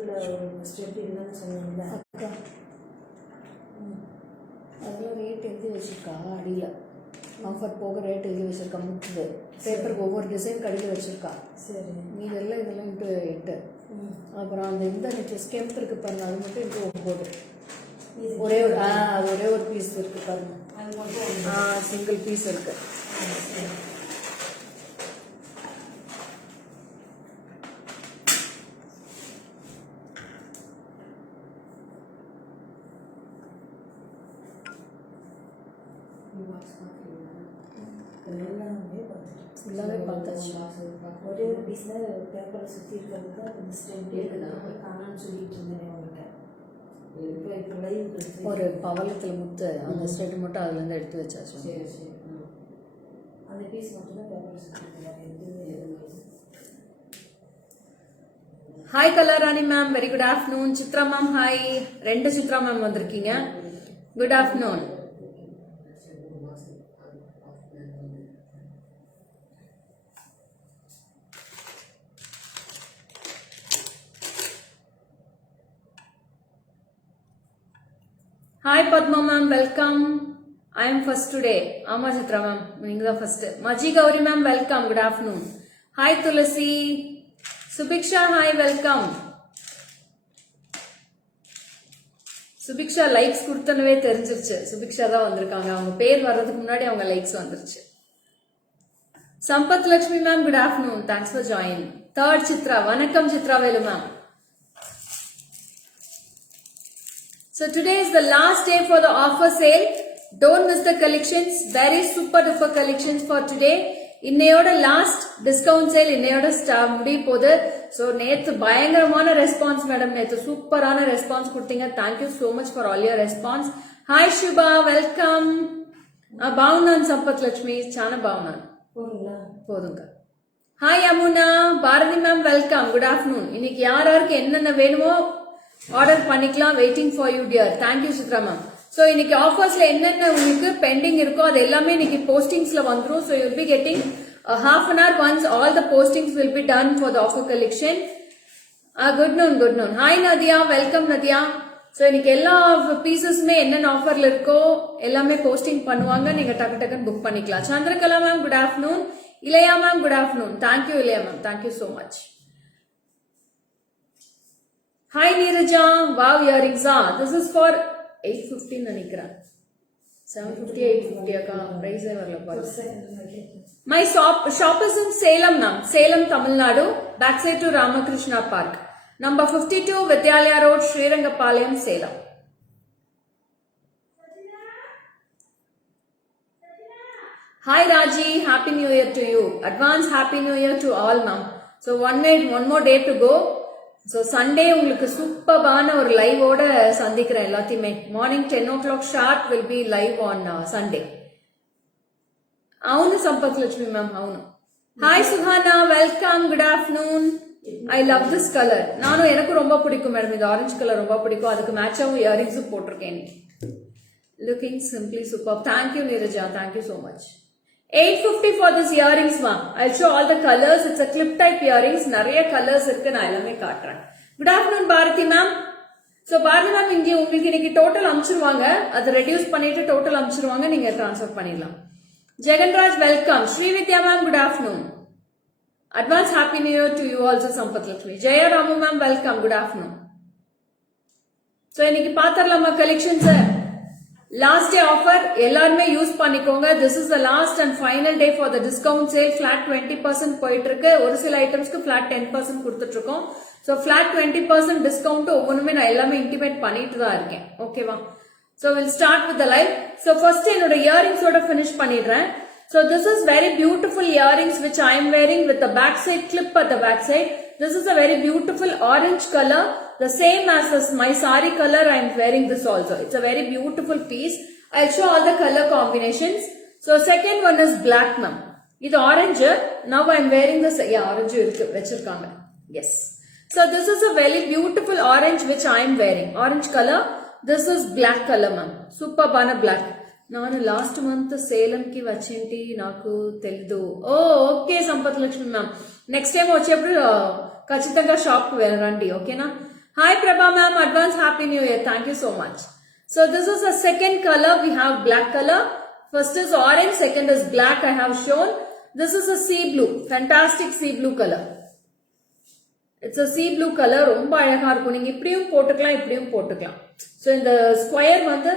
அதில் ரேட் எழுதி வச்சுருக்கா அடியில் ஆஃபர் போக ரேட் எழுதி வச்சுருக்கா முட்டுது பேப்பருக்கு ஒவ்வொரு டிசைன் கடையில் வச்சுருக்கா. சரி இதெல்லாம் இன்ட்டு 8. அப்புறம் அந்த இந்த நெக்லஸ் கெம்ப் இருக்குது பாருங்க, அது மட்டும் இன்ட்டு 9. ஒரே ஒரு பீஸ் இருக்குது பாருங்க, சிங்கிள் பீஸ் இருக்குது. ஃபுல்லாகவே பார்த்தாச்சு. ஒரே ஒரு பீஸில் பேப்பரில் சுற்றி இருக்கிறதுக்கு அந்த ஸ்டெண்ட் காணான்னு சொல்லிட்டு இருந்தேன் அவங்கள்ட்ட. இப்போ லைவ் ஒரு பவளத்தில் முத்து அந்த ஸ்டெட் மட்டும் அதுலேருந்து எடுத்து வச்சாச்சு. சரி சரி. அந்த பீஸ் மட்டும்தான் பேப்பரில் சுற்றி hi Kalarani ma'am, very good afternoon. Chitra ma'am hi. 2 Chitra ma'am வந்திருக்கீங்க. Good afternoon. Hi Padma ma'am, welcome. I am first today. Ama Chitra ma'am, நீங்க தான் first. Maji Gauri ma'am, welcome. Good afternoon. Hi Tulasi. Subiksha, hi, welcome. Subiksha likes கொடுத்தனவே தெரிஞ்சிருச்சு. Subiksha தான் வந்திருக்காங்க. அவங்க பேர் வர்றதுக்கு முன்னாடி அவங்க likes வந்துருச்சு. Sampath Lakshmi ma'am, good afternoon. Thanks for joining. Third Chitra, வணக்கம் Chitra Velu ma'am. So today is the last day for the offer sale. Don't miss the collections. Very super duper collections for today. இன்னையோட last discount sale இன்னையோட முடிய போகுது. So நேற்று பயங்கரமான response madam, நேற்று சூப்பரான response கொடுத்தீங்க. Thank you so much for all your response. Hi Subha, welcome. பாவுனான் சம்பத் லட்சுமி, சான பாவுனான் போதுங்க. Hi Amuna, Bharathi ma'am welcome, good afternoon. இன்னைக்கு யாருக்கு என்னென்ன வேணுமோ ஆர்டர் பண்ணிக்கலாம். Waiting for you dear. Thank you Chitra ma'am. So இன்னைக்கு ஆஃபர்ஸ்ல என்னென்ன உங்களுக்கு பெண்டிங் இருக்கோ அது எல்லாமே இன்னைக்கு போஸ்டிங்ஸ்ல வந்துடும். So you'll be getting half an hour once all the postings will be done for the offer collection. Good noon, good noon. Hi Nadia, welcome Nadia. So இன்னைக்கு எல்லா பீசஸுமே என்னென்ன ஆஃபர்ல இருக்கோ எல்லாமே போஸ்டிங் பண்ணுவாங்க. நீங்க டக்கு டக்குன்னு புக் பண்ணிக்கலாம். Chandrakala ma'am good afternoon. Ilaiya ma'am good afternoon. Thank you Ilaiya ma'am, thank you so much. Hi Neeraja, wow earrings. This is for 850 நினைக்கிறேன். 750 850 அக்கா பிரைஸ் வரல பாருங்க. My shop is in Salem ma'am, Salem Tamil Nadu, backside to Ramakrishna Park, number 52 Vidyalaya Road, Srirangapalayam, Salem. Hi Raji, happy new year to you. Advance happy new year to all ma'am. So one more day to go. So Sunday உங்களுக்கு சூப்பரான ஒரு லைவோட சந்திக்கிறேன் எல்லாத்தையுமே. Morning 10 o'clock short will be live on Sunday. అవును Sampath Lakshmi ma'am, అవును. Hi Suhana, welcome, good afternoon. I love this colour. நானும் எனக்கு ரொம்ப பிடிக்கும் மேடம், இது ஆரஞ்சு கலர் ரொம்ப பிடிக்கும். அதுக்கு மேட்சாகவும் இயரிங்ஸும் போட்டிருக்கேன். Looking simply super. Thank you Neeraja, thank you so much. 850 for this earrings ma'am. I'll show all the colors. It's a clip type earrings. நிறைய கலர்ஸ் இருக்கு, நான் எல்லாமே காட்டுறேன். Good afternoon Bharathi ma'am. So Bharathi ma'am இங்கே உங்களுக்கு இன்னைக்கு டோட்டல் அனுப்பிச்சிருவாங்க, அதை ரெடியூஸ் பண்ணிட்டு டோட்டல் அனுப்பிச்சிருவாங்க, நீங்க டிரான்ஸ்ஃபர் பண்ணிடலாம். Jeganraj welcome. Srividya ma'am good afternoon. Advance happy new year to you also Sampath Lakshmi. Jayaramu ma'am welcome, good afternoon. So இன்னைக்கு பாத்திரலாமா கலெக்ஷன்ஸ்? லாஸ்ட் டே ஆஃபர் எல்லாருமே யூஸ் பண்ணிக்கோங்க. This is the last and final day for the discount sale. Flat 20% போயிட்டு இருக்கு. ஒரு சில ஐட்டம்ஸ்க்கு flat 10% கொடுத்துட்டு இருக்கோம். ஸோ ஃபிளாட் 20% டிஸ்கவுண்ட் ஒவ்வொன்றுமே நான் எல்லாமே இன்டிமேட் பண்ணிட்டு தான் இருக்கேன். ஓகேவா? So will start with the live. So first என்னோட இயரிங்ஸோட ஃபினிஷ் பண்ணிடுறேன். So this is very beautiful earrings which I am wearing with the back side clip at the back side. This is a very beautiful orange color, the same as my sari color. I am wearing this also. It's a very beautiful piece. I'll show all the color combinations. So second one is black ma'am. This orange. Now I am wearing this. Yeah, orange vechirukanga. Yes. So this is a very beautiful orange which I am wearing. Orange color. This is black color ma'am. Super bana black. ನಾನು last month సేలంకి వచ్చేంటి నాకు తెలీదు. Oh okay Sampath Lakshmi ma'am, next time వచ్చేప్పుడు ఖచ్చితంగా షాప్కి వెళ్ళండి, ఓకేనా? Hi Prabha ma'am, advance happy new year. Thank you so much. So this is the second color. We have black color. First is orange, second is black I have shown. This is a sea blue. Fantastic sea blue color. It's a sea blue color. ரொம்ப அழகா இருக்கும். நீங்க இப்படியும் போட்டுக்கலாம், இப்படியும் போட்டுக்கலாம். So இந்த square வந்து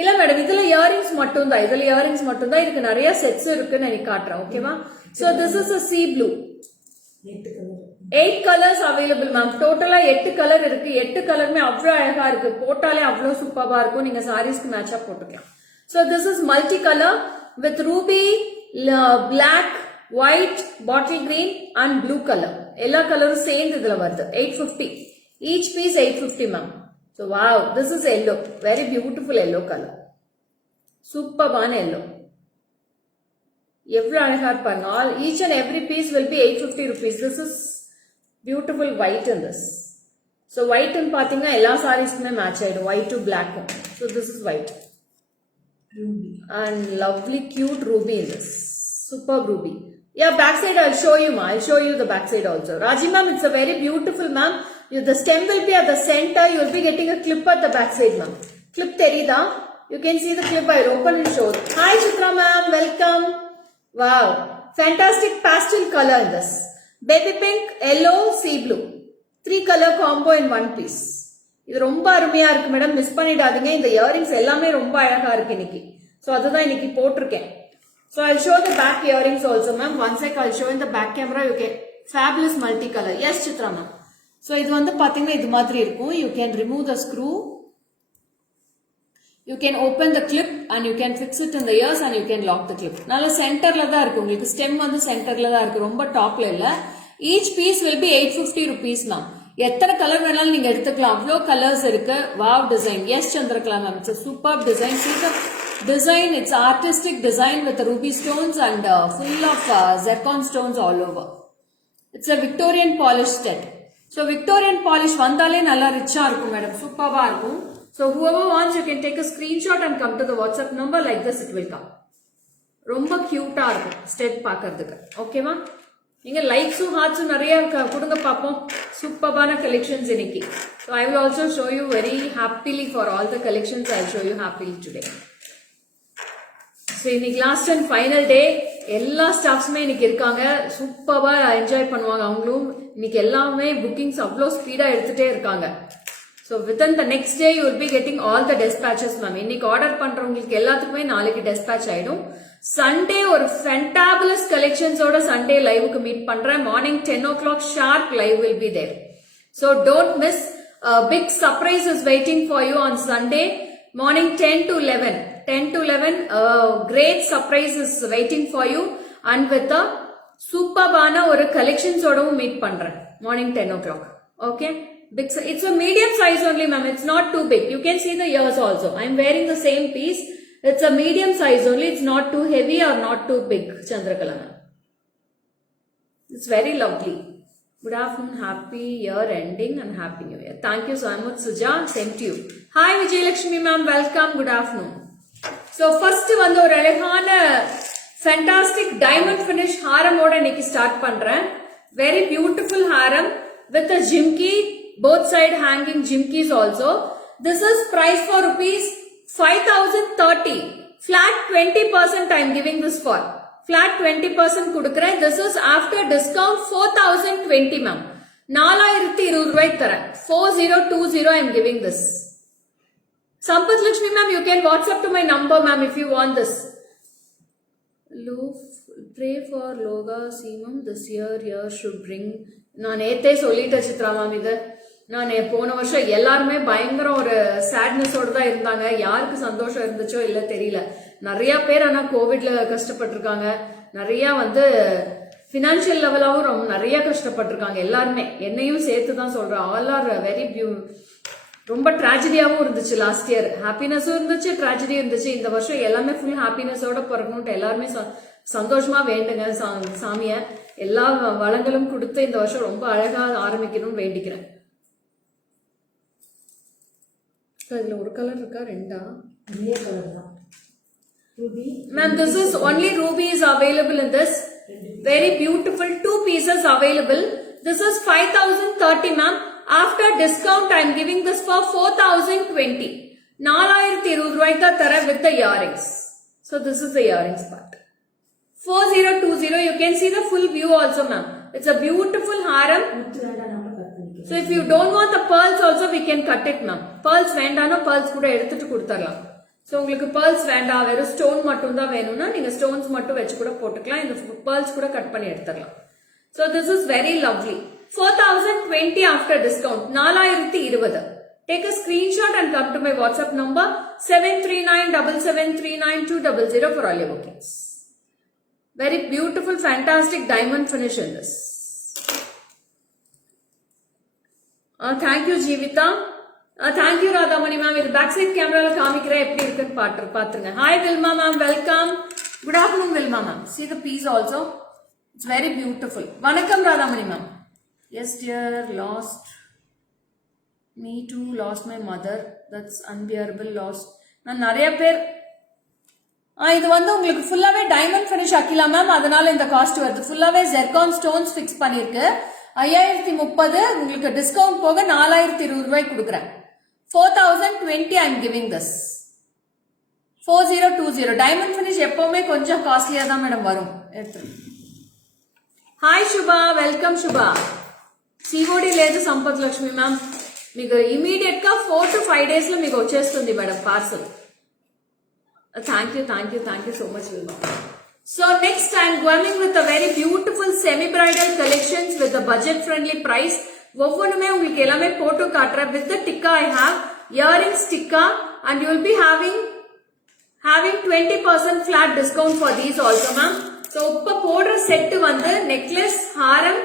இல்ல மேடம் இதுல இயரிங்ஸ் மட்டும் தான். இதுல இயரிங்ஸ் மட்டும் தான். இதுக்கு நிறைய செட்ஸ் இருக்குன்னு நான் காட்டுறேன். ஓகேவா? So this is a sea blue. 8 colors available ma'am. Total 8 color இருக்கு. 8 கலருமே அவ்வளவு அழகா இருக்கு. போட்டாலே அவ்வளவு சூப்பரா இருக்கும். நீங்க சாரீஸ்க்கு மேட்சா போட்டுக்கலாம். So this is multi color with ruby, black, white, bottle green and blue color. எல்லா கலரும் சேர்ந்து இதுல வருது. 850. Each piece 850 ma'am. So wow, this is yellow. Very beautiful yellow color. Superban yellow. எவ்வளவு அழகா இருப்பாங்க. All each and every piece will be 850 rupees. This is beautiful white in this. So white ன்னு பாத்தீங்கன்னா எல்லா சாரீஸ்க்குமே மேட்ச் ஆயிடும். White to black. So this is white. Ruby. And lovely cute ruby in this. Superb ruby. Yeah, backside I'll show you ma'am. I'll show you the backside also. Raji ma'am, it's a very beautiful ma'am. The stem will be at the center. You will be getting a clip at the backside ma'am. Clip terida. You can see the clip. I'll open and show. Hi Chitra ma'am, welcome. Wow, fantastic pastel color in this. Baby pink, yellow, sea blue. 3 color combo in one piece. இது ரொம்ப அருமையா இருக்கு madam. Miss பண்ணிடாதீங்க. இந்த earrings எல்லாமே ரொம்ப அழகா இருக்கு இன்னைக்கு. சோ அதுதான் இன்னைக்கு போட்டிருக்கேன். So I'll show the back earrings also ma'am. One sec I'll show in the back camera. You can fabulous multicolor. Yes Chitra ma'am. So இது வந்து பாத்தீங்கன்னா இது மாதிரி இருக்கும். You can remove the screw. You can open the clip and you can fix it in the ears and you can lock the clip. நல்ல சென்டர்ல தான் இருக்கு. உங்களுக்கு ஸ்டெம் வந்து சென்டர்ல தான் இருக்கு. ரொம்ப டாப்ல இல்ல. Each piece will be 850 rupees ma'am. எத்தனை கலர் வேணாலும் நீங்க எடுத்துக்கலாம். அவ்வளோ கலர்ஸ் இருக்கு. Wow design. Yes Chandrakala ma'am. It's a superb design. See the design. It's artistic design with the ruby stones and full of zircon stones all over. It's a Victorian polish set. So Victorian polish வந்தாலே நல்லா ரிச்சா இருக்கும் madam. சூப்பரா இருக்கும். So whoever wants, you can take a screenshot and come to the WhatsApp number. Like this it will come. ரொம்ப கியூட்டா இருக்கும் step பார்க்கிறதுக்கு. ஓகேவா? நீங்க லைக்ஸும் ஹார்ட்ஸும் நிறைய கொடுங்க பாப்போம். சூப்பரான கலெக்ஷன்ஸ் இன்னைக்கு. So I will also show you very happily for all the collections. I will show you happily today. So இன்னைக்கு லாஸ்ட் அண்ட் ஃபைனல் டே. எல்லா ஸ்டாஃப்ஸுமே இன்னைக்கு இருக்காங்க. சூப்பரா என்ஜாய் பண்ணுவாங்க அவங்களும். இன்னைக்கு எல்லாமே புக்கிங்ஸ் அவ்வளோ ஸ்பீடா எடுத்துட்டே இருக்காங்க. So within the next day you will be getting all the dispatches ma'am. இன்னைக்கு ஆர்டர் பண்றவங்களுக்கு எல்லாத்துக்குமே நாளைக்கு dispatch ஆயிடும். சண்டே ஒரு fantabulous collections ஓட சண்டே லைவுக்கு மீட் பண்றேன். Morning 10 o'clock sharp live will be there. So don't miss. A big surprise is waiting for you on Sunday morning 10 to 11. 10 to 11 great surprise is waiting for you and with a superbana ஒரு collections ஓடவும் meet பண்றேன். Morning 10 o'clock. Okay? Big, it's a medium size only ma'am. It's not too big. You can see the ears also. I'm wearing the same piece. It's a medium size only. It's not too heavy or not too big. Chandrakala ma'am. It's very lovely. Good afternoon. Happy year ending and happy new year. Thank you so much Suja. Same to you. Hi Vijayalakshmi ma'am. Welcome. Good afternoon. So first வந்து ஒரு அழகான fantastic diamond finish ஹாரமோட இன்னைக்கு start பண்றேன். Very beautiful haram with a jimki. Both side hanging jimkis also. This is price for rupees 5030. Flat 20% I am giving this for. Flat 20% kudukren. This is after discount 4020 ma'am. 4020 ரூபாய்க்கு தரேன். 4020 I am giving this. Sampath Lakshmi ma'am, you can WhatsApp to my number ma'am if you want this. Pray for Loga Simam this year should bring. நான் நேத்தே சொல்லிட்டேன் Chitra ma'am இது. நான் போன வருஷம் எல்லாருமே பயங்கர ஒரு சேட்னஸோட தான் இருந்தாங்க. யாருக்கு சந்தோஷம் இருந்துச்சோ இல்ல தெரியல. நிறைய பேர் ஆனா கோவிட்ல கஷ்டப்பட்டிருக்காங்க. நிறைய வந்து பினான்சியல் லெவலாவும் ரொம்ப நிறைய கஷ்டப்பட்டிருக்காங்க எல்லாருமே. என்னையும் சேர்த்து தான் சொல்றேன். ஆல் ஆர் வெரி ரொம்ப டிராஜடியாவும் இருந்துச்சு லாஸ்ட் இயர். ஹாப்பினஸும் இருந்துச்சு, டிராஜடியும் இருந்துச்சு. இந்த வருஷம் எல்லாமே ஃபுல் ஹாப்பினஸோட பிறக்கணும்ட்டு எல்லாருமே சந்தோஷமா வேண்டுங்க சாமிய. எல்லா வளங்களும் கொடுத்து இந்த வருஷம் ரொம்ப அழகா ஆரம்பிக்கணும்னு வேண்டிக்கிறேன். இதுல ஒரு கலர் இருக்கா ரெண்டா? இதே கலர் தான். Ruby. Ma'am, this is only ruby is available in this. Very beautiful. 2 pieces available. This is 5030 ma'am. After discount, I am giving this for 4020. 4020 ரூபாய்க்கு தான் தர with the earrings. So this is the earrings part. 4020, you can see the full view also, ma'am. It's a beautiful haram. முத்து வேண்டாம் cut பண்ணிக்கலாம். So if you don't want the pearls also, we can cut it, ma'am. Pearls வேண்டானா pearls கூட எடுத்துட்டு கொடுத்துடலாம். So உங்களுக்கு pearls வேண்டாம், வெறும் stone மட்டும் தான் வேணும்னா நீங்க ஸ்டோன்ஸ் மட்டும் வச்சு கூட போட்டுக்கலாம். இந்த pearls கூட கட் பண்ணி எடுத்துடலாம். So this is very lovely. 4020 after discount. 4020. Take a screenshot and come to my WhatsApp number 73977392200 for all your bookings. Very beautiful, fantastic diamond finish in this. Thank you, Jeevita. Thank you, Radhamani ma'am. With backside camera la kaamikira eppadi irukku paatrunga. Hi Vilma ma'am, welcome. Good afternoon Vilma ma'am. See the piece also. It's very beautiful. Vanakkam Radhamani ma'am. Yes dear, lost. Me too, lost my mother. That's unbearable loss. நான் நிறைய பேர் இது வந்து உங்களுக்கு ஃபுல்லாவே diamond finish Akila ma'am, அதனால இந்த cost வருது. ஃபுல்லாவே ஜெர்கான் ஸ்டோன்ஸ் ஃபிக்ஸ் பண்ணிருக்கு. 5030 உங்களுக்கு டிஸ்கவுண்ட் போக 4020 ரூபாய்க்கு கொடுக்குறேன். 4020 I am giving this. 4020 diamond finish எப்பவுமே கொஞ்சம் காஸ்ட்லியா தான் மேடம் வரும். హాయ్ శుభ, వెల్కమ్ శుభ. సిఓడి లేదు సంపత్ లక్ష్మి మ్యామ్, మీకు ఇమీడియట్ గా 4 to 5 days లో మీకు వచ్చేస్తుంది madam parcel. Thank you so much Wilma. So next I am going with a very beautiful semi bridal collections with a budget friendly price. ஒவ்வொன்றுமே உங்களுக்கு எல்லாமே போட்டோ காட்டுறேன். with the tikka I have earrings tikka and you will be having 20% flat discount for these also ma'am. So இப்ப போடுற set வந்து necklace, Haram,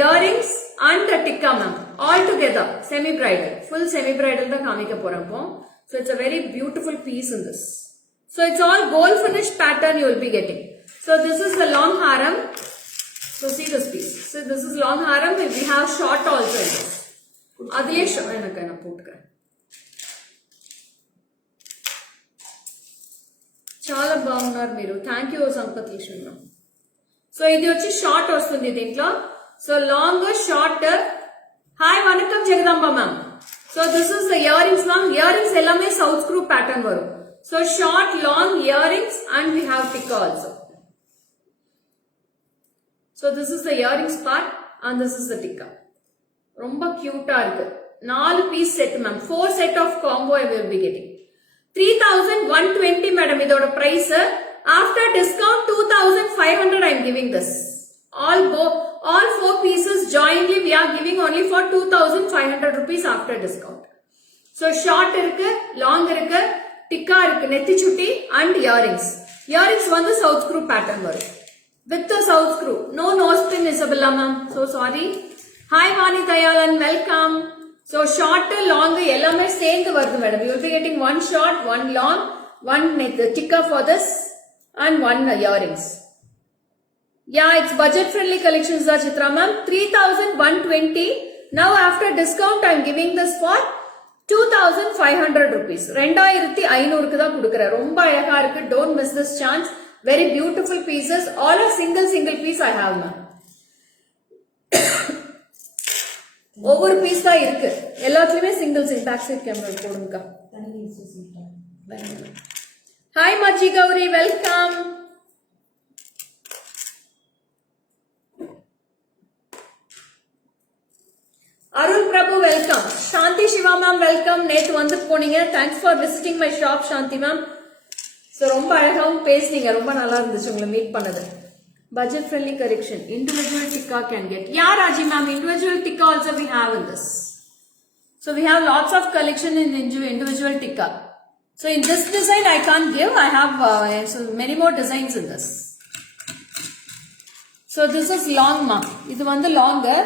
earrings and tikka ma'am, all together semi bridal, full semi bridal தான் காமிக்க போறேன் இப்போ. So it's a very beautiful piece in this. So it's all gold finish pattern you will be getting. So this is the long haram. So see this piece. So this is long haram. We have short also in this. Adile enakku na potukreen. Chala baagunnaru meeru. Thank you Sampath Lakshmi ma'am. So idi vachi short vastundi dintlo. So long, short. Hi vanakkam Jagadamba ma'am. So this is the earrings ma'am. Earrings ellame south screw pattern varum. So short, long earrings and we have tikka also. So this is the earrings part and this is the tikka. Romba cute ah irukku. 4 piece set ma'am. 4 set of combo I will be getting. 3120 madam idoda price. After discount 2500 I am giving this. All 4 pieces jointly we are giving only for 2500 rupees after discount. So short irukku, long irukku, tikka irukku, nethi chutti and earrings. Earrings vandu south screw pattern varum. With the south screw. No nose pin Isabella ma'am. So sorry. Hi Vani Dayalan, welcome. So short, long, ellame சேர்ந்து வருது madam. You will be getting one short, one long, one tikka for this and one earrings. Yeah, it's budget friendly collections da Chitra ma'am. 3120. Now after discount I am giving this for 2500 rupees. 2500 க்கு தான் கொடுக்கிறேன். ரொம்ப அழகா இருக்கு. Don't miss this chance. Very beautiful pieces. All are single piece I have ma'am. ஒவ்வொரு piece தான் இருக்கு. எல்லாத்துலயுமே சிங்கிள் பேக் சைட் கேமரா போடுங்க. ஹாய் மச்சி Gowri, welcome. Arul Prabhu welcome. Shanthi Siva ma'am welcome. நேத்து வந்து போனீங்க. Thanks for visiting my shop Shanthi ma'am. So ரொம்ப அழகாவும் பேசுனீங்க. ரொம்ப நல்லா இருந்துச்சு உங்களை மீட் பண்ணது. Budget friendly correction. Individual tikka can get. Yeah Raji ma'am, individual tikka also we have in this. So we have lots of collection in individual tikka. So in this design I can't give. I have so many more designs in this. So this is long ma'am. Idu vandu longer.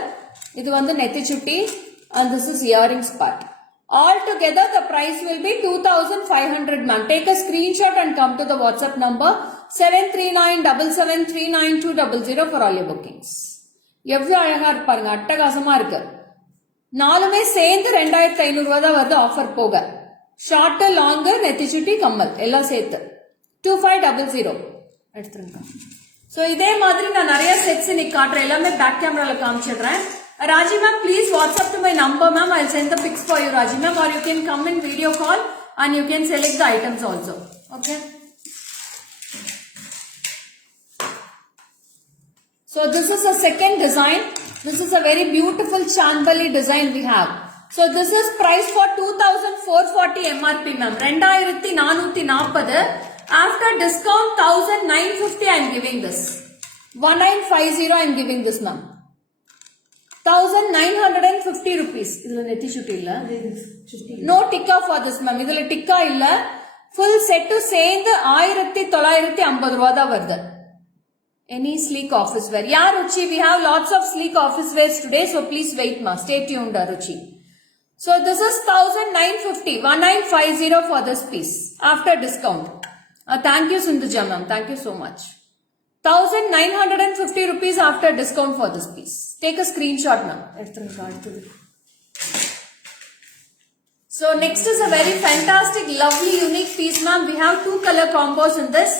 Idu vandu nethi chutti and this is earrings part. All together the price will be 2500 ma'am. Take a screenshot and come to the WhatsApp number 73977392200 for all your bookings. எவ்வளவு அழகா இருப்பாருங்க, அட்டகாசமா இருக்கு. நாலுமே சேர்ந்து 2500 ரூபாய் தான் வருது ஆஃபர் போக. ஷார்ட், லாங், நெத்திச்சுட்டி, கம்மல் எல்லாம் சேர்த்து 2500 எடுத்துருங்க. ஸோ இதே மாதிரி நான் நிறைய செட்ஸ் இன்னைக்கு காட்டுறேன். எல்லாமே பேக் கேமரால காமிச்சிடுறேன். Raji ma'am, please WhatsApp to my number, ma'am. I'll send the pics for you, Raji ma'am, or you can come in video call and you can select the items also. Okay. So this is a second design. This is a very beautiful Chandbali design we have. So this is price for 2440 MRP, ma'am. 2440. After discount 1950 I am giving this. 1950 I am giving this, ma'am. 1950 rupees. Idhula netti chutti illa. No tikka for this, ma'am. Idhula tikka illa. Full set to சேர்ந்து 1950 ரூபாய் தான் வருது. Any sleek office wear. Yeah, Ruchi, we have lots of sleek office wears today, so please wait, ma. Stay tuned, Ruchi. So this is 1950, 1950 for this piece after discount. Thank you, Sindhuja ma'am. Thank you so much. 1950 rupees after discount for this piece. Take a screenshot, ma'am. So next is a very fantastic, lovely, unique piece, ma'am. We have 2 color combos in this.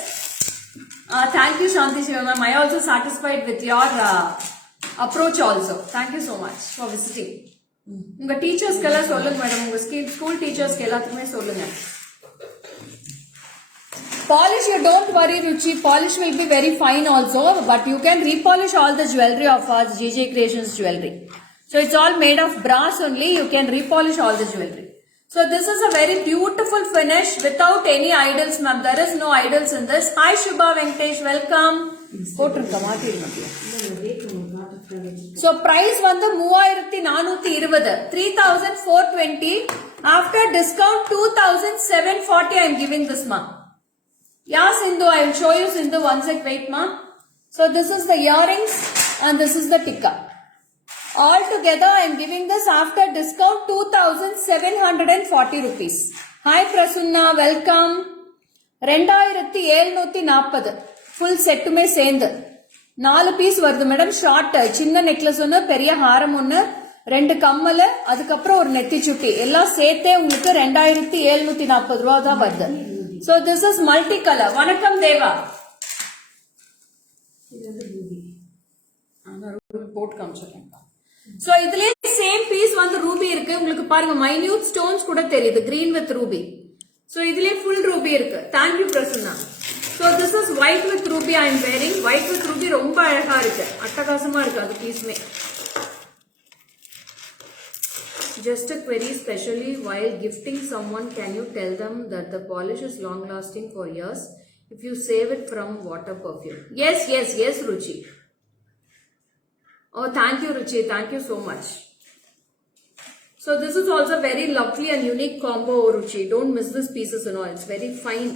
Thank you, Shanti Shiva ma'am. I also satisfied with your approach also. Thank you so much for visiting. உங்க டீச்சர்ஸ்க்கு எல்லாம் சொல்லுங்க madam, உங்க school டீச்சர்ஸ்க்கு எல்லாத்துக்குமே சொல்லுங்க. Polish, you don't worry, Ruchi. Polish will be very fine also, but you can repolish all the jewelry of ours, JJ Creations jewelry. So it's all made of brass only. You can repolish all the jewelry. So this is a very beautiful finish without any idols, ma'am. There is no idols in this. Hi Shubha Venkatesh, welcome. So price வந்து 3420, 3420. After discount 2740 I am giving this, ma'am. Yeah, Sindhu, I will show you, Sindhu. One sec, wait, ma'am. So this is the earrings and this is the tikka. All together I am giving this after discount 2740 rupees. Hi Prasunna, welcome. 2740 full set me சேர்ந்து 4 piece வருது madam. Short சின்ன necklace ஒன்னு, பெரிய ஹாரம் ஒன்னு, 2 கம்மல், அதுக்கப்புறம் ஒரு நெத்தி சுட்டி எல்லாம் சேர்த்தே உங்களுக்கு 2740 ரூபாய் தான் வருது. So this is multi color. வணக்கம் தேவா. போட் காமிச்சிருக்கேன். So இதுலயே சேம் பீஸ் வந்து ரூபி இருக்கு. உங்களுக்கு பாருங்க மைன்யூட் ஸ்டோன்ஸ் கூட தெரியுது, green with ruby. So இதுலயே full ruby இருக்கு. Thank you Prasanna. So this is white with ruby I am wearing. White with ruby ரொம்ப அழகா இருக்கு, அட்டகாசமா இருக்கு அது பீஸ்மே. Just a query, especially while gifting someone, can you tell them that the polish is long lasting for years if you save it from water perfume? Yes, Ruchi. Oh, thank you, Ruchi. Thank you so much. So this is also very lovely and unique combo, Ruchi. Don't miss these pieces and all. It's very fine.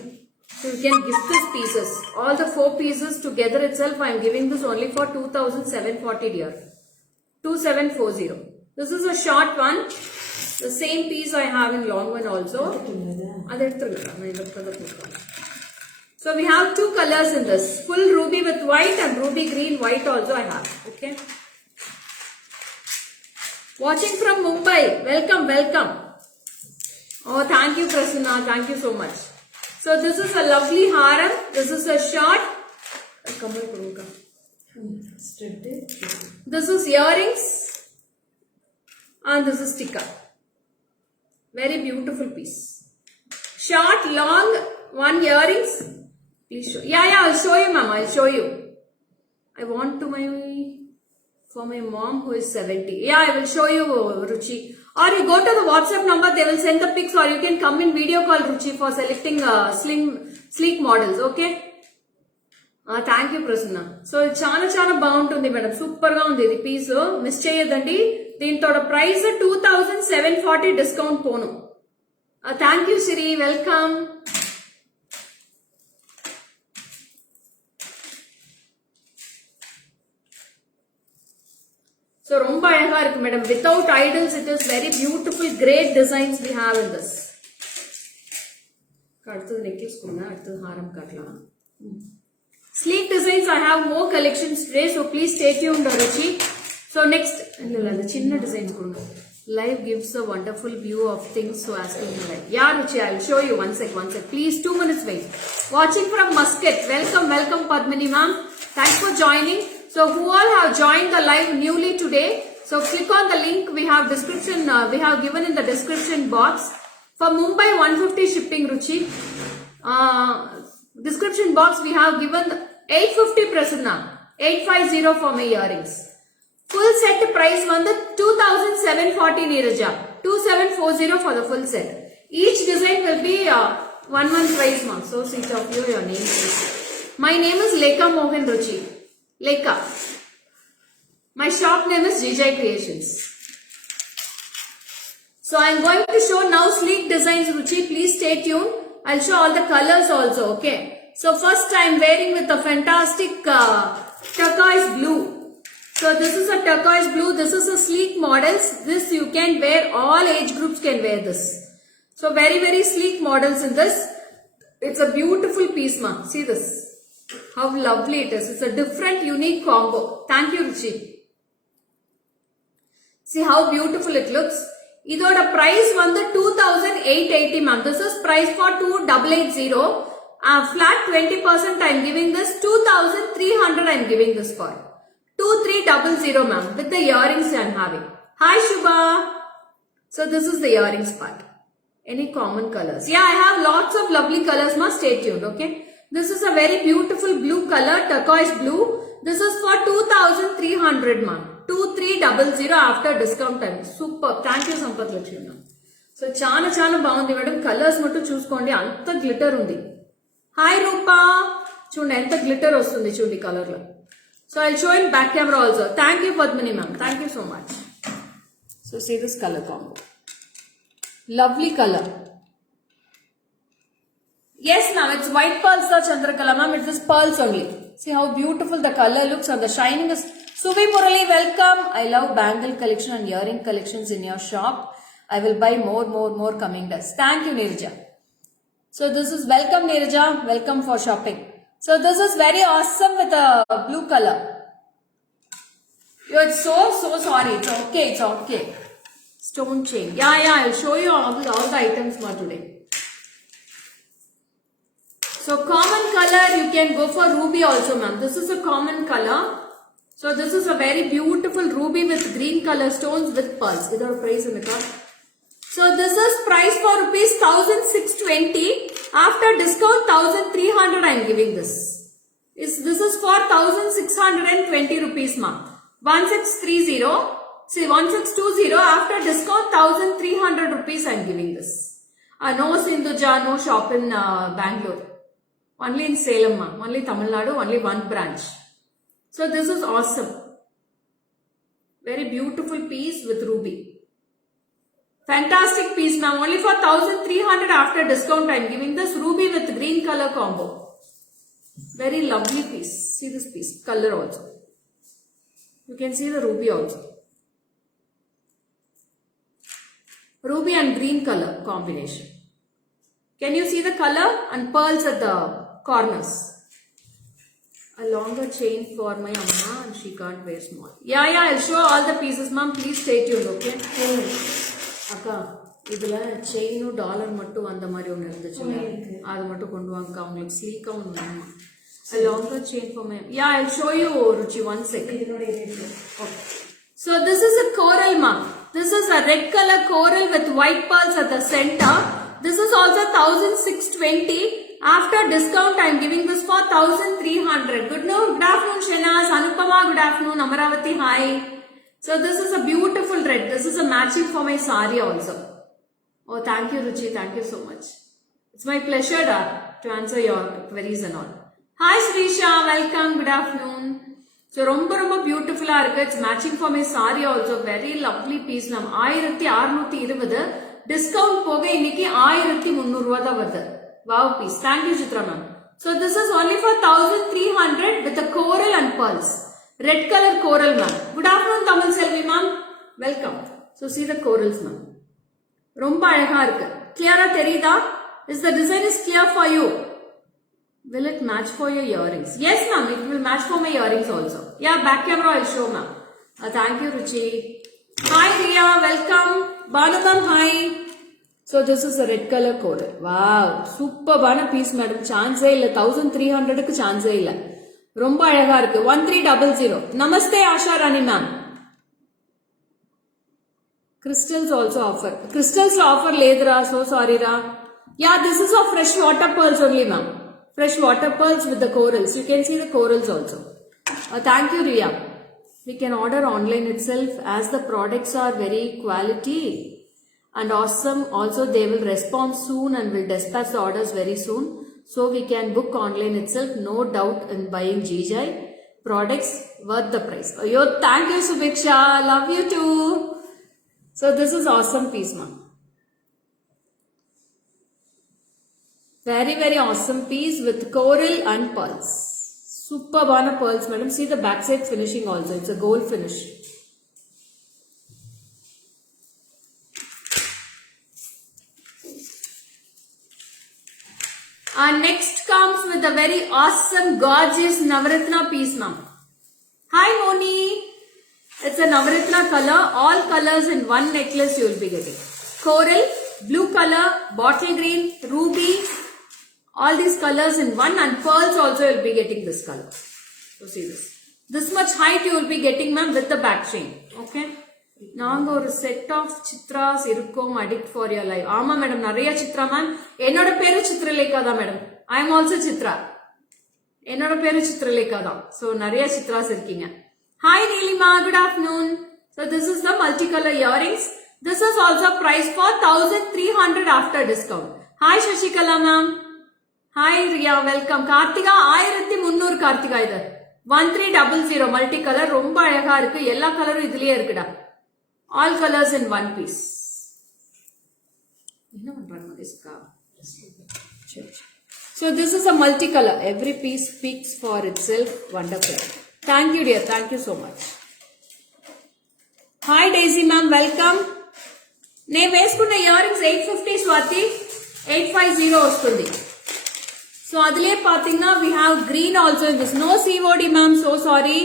So you can gift these pieces. All the 4 pieces together itself, I am giving this only for 2740, dear. 2740. This is a short one. The same piece I have in long one also. So we have 2 colors in this. Full ruby with white and ruby green white also I have. Okay. Watching from Mumbai. Welcome, welcome. Oh, thank you Prasanna. Thank you so much. So this is a lovely haram. This is a short. This is earrings. And this is tikka. Very beautiful piece. Short, long, 1 earrings. Please show. Yeah, I'll show you, ma'am. I'll show you. I want to for my mom who is 70. Yeah, I will show you, Ruchi. Or you go to the WhatsApp number, they will send the pics, or you can come in video call, Ruchi, for selecting sleek models. Okay? Thank you, Prasanna. So, చాలా బాగుంటుంది madam, super గా ఉంది ఇది piece. Miss చేయదండి. దీంతో price 2740 discount phone. Thank you Siri, welcome. So ரொம்ப அழகா இருக்கு madam. Without idols, it is very beautiful, great designs we have in this. அடுத்தது நெக்லஸ் போனா அடுத்தது ஹாரம் காட்டலாம். Sleek designs, I have more collections today, so please stay tuned, Ruchi. So next, the chinna design கொடுங்க. Live gives a wonderful view of things, so asking me like. Yeah, Ruchi, I will show you. One sec. Please, 2 minutes wait. Watching from Muscat. Welcome, Padmini ma'am. Thanks for joining. So who all have joined the live newly today? So click on the link we have description, we have given in the description box. For Mumbai 150 shipping, Ruchi. Description box we have given 850 Prasanna. 850 for my earrings. Full set price on the 2740 Neeraja. 2740 for the full set. Each design will be one price, ma'am. So sweet of you, your name please. My name is Lekha Mohan Ruchi. Lekha. My shop name is GJ Creations. So I am going to show now sleek designs, Ruchi. Please stay tuned. I'll show all the colors also, okay? So first I am wearing with a fantastic turquoise blue. So this is a turquoise blue. This is a sleek models. This you can wear. All age groups can wear this. So very, very sleek models in this. It's a beautiful piece, ma. See this. How lovely it is. It's a different, unique combo. Thank you, Ruchi. See how beautiful it looks. Idoda price வந்து 2880 ma'am. This is price for 2880. Flat 20% I am giving this. 2300 I am giving this for. 2300 ma'am. With the earrings I am having. Hi Shubha. So this is the earrings part. Any common colors? Yeah, I have lots of lovely colors ma. Stay tuned, okay? This is a very beautiful blue color. Turquoise blue. This is for 2300 ma'am. 2300 after discount time. Super. Thank you Sampath Lakshmi ma'am. So చాలా బాగుంది madam. Colours మట్టు చూసుకోండి. అంత glitter ఉంది. Hi రూపా. చూడండి ఎంత glitter వస్తుంది చూడండి కలర్ లో. So I'll show in back camera also. Thank you Padmini ma'am. Thank you so much. So see this color combo. Lovely color. Yes ma'am, it's white pearls the Chandrakala ma'am. It's this pearls only. See how beautiful the color looks and the shining is. Suvi Murali, welcome. I love bangle collection and earring collections in your shop. I will buy more coming days. Thank you Nirja. So this is welcome Nirja. Welcome for shopping. So this is very awesome with a blue color. You're so sorry. It's okay. Stone chain. Yeah, I'll show you all the items more today. So common color, you can go for ruby also ma'am. This is a common color. So this is a very beautiful ruby with green color stones with pearls. Without price in the car. So this is price for rupees 1620. After discount 1300 I am giving this. This is for 1620 rupees ma'am. 1630. See 1620 after discount 1300 rupees I am giving this. No Sindhuja, no shop in Bangalore. Only in Salem ma'am. Only Tamil Nadu, only one branch. So this is awesome. Very beautiful piece with ruby. Fantastic piece ma'am. Only for 1300 after discount I am giving this ruby with green color combo. Very lovely piece. See this piece. Color also. You can see the ruby also. Ruby and green color combination. Can you see the color and pearls at the corners? A longer chain for my amma and she can't wear small. Yeah, I'll show all the pieces ma'am. Please stay tuned, okay? Akka, இதுல chain dollar மட்டும் அந்த மாதிரி ஒன்று இருந்துச்சுல அது மட்டும் கொண்டு வாங்க உங்களுக்கு ஸ்லீக்காவும் வேணுமா a longer chain for my yeah I'll show you Ruchi one second. Okay. So this is a coral ma'am. This is a red color coral with white pearls at the center. This is also 1620. After discount I am giving this for 1300. Good afternoon Shenaz, Anupama, good afternoon Amaravati, hi. So this is a beautiful red. This is a matching for my sari also. Oh thank you Ruchi, thank you so much. It's my pleasure to answer your queries and all. Hi Srisha, welcome, good afternoon. So ரொம்ப beautiful இருக்கு. It's matching for my sari also. Very lovely piece ma'am. 1620 discount போக இன்னைக்கு 1300 ரூபாய் தான் வருது. Wow piece. Thank you Chitra ma'am. So this is only for 1300 with the coral and pearls. Red color coral ma'am. Good afternoon Tamil Selvi ma'am. Welcome. So see the corals ma'am. ரொம்ப அழகா இருக்கு. Clear தெரியுதா? Is the design is clear for you? Will it match for your earrings? Yes ma'am, it will match for my earrings also. Yeah, back camera I'll show ma'am. Thank you Ruchi. Hi Riya, welcome. Banu ma'am, hi. So this is a red color coral. Wow, superb piece madam. Chance illa 1300 ku chance illa. Romba alaga irukku. 1300. Namaste Asha Rani ma'am. Crystals also offer. Crystals offer ledra. So sorry, Ra. Yeah, this is of fresh water pearls only, ma'am. Fresh water pearls with the corals. You can see the corals also. Thank you, Ria. We can order online itself as the products are very quality and awesome. Also, they will respond soon and will dispatch the orders very soon. So we can book online itself. No doubt in buying GJ products worth the price. Yo, thank you, Subiksha. Love you too. So this is awesome piece, ma'am. Very, very awesome piece with coral and pearls. Superb on pearls, madam. See the backside finishing also. It's a gold finish. And next comes with a very awesome, gorgeous Navaratna piece, ma'am. Hi, Moni. It's a Navaratna color. All colors in one necklace you will be getting. Coral, blue color, bottle green, ruby. All these colors in one, and pearls also you will be getting this color. So see this. This much height you will be getting, ma'am, with the back chain. Okay. நாங்க ஒரு set of Chitras இருக்கோம் addict for your life. ஆமா madam, நிறைய Chitra ma'am. என்னோட பேரு சித்ரலேகா தான் madam. I am also Chitra. என்னோட பேரு சித்ரலேகா தான். ஸோ நிறைய சித்ராஸ் இருக்கீங்க. Hi Neelima, good afternoon. So this is the multi colour earrings. This is also price for 1300 after discount. Hi Sasikala ma'am. Hi Riya, welcome. Karthika 1300. Karthika இது 1300 மல்டி கலர். ரொம்ப அழகா இருக்கு. எல்லா கலரும் இதுலயே இருக்குடா. All colors in one piece. So this is a multicolor. Every piece speaks for itself. Wonderful. Thank you, dear. Thank you so much. Hi Daisy ma'am, welcome. Ne veskunna earrings 850 Swati, 850 vastundi. So adile pathina we have green also in this. No COD ma'am, so sorry.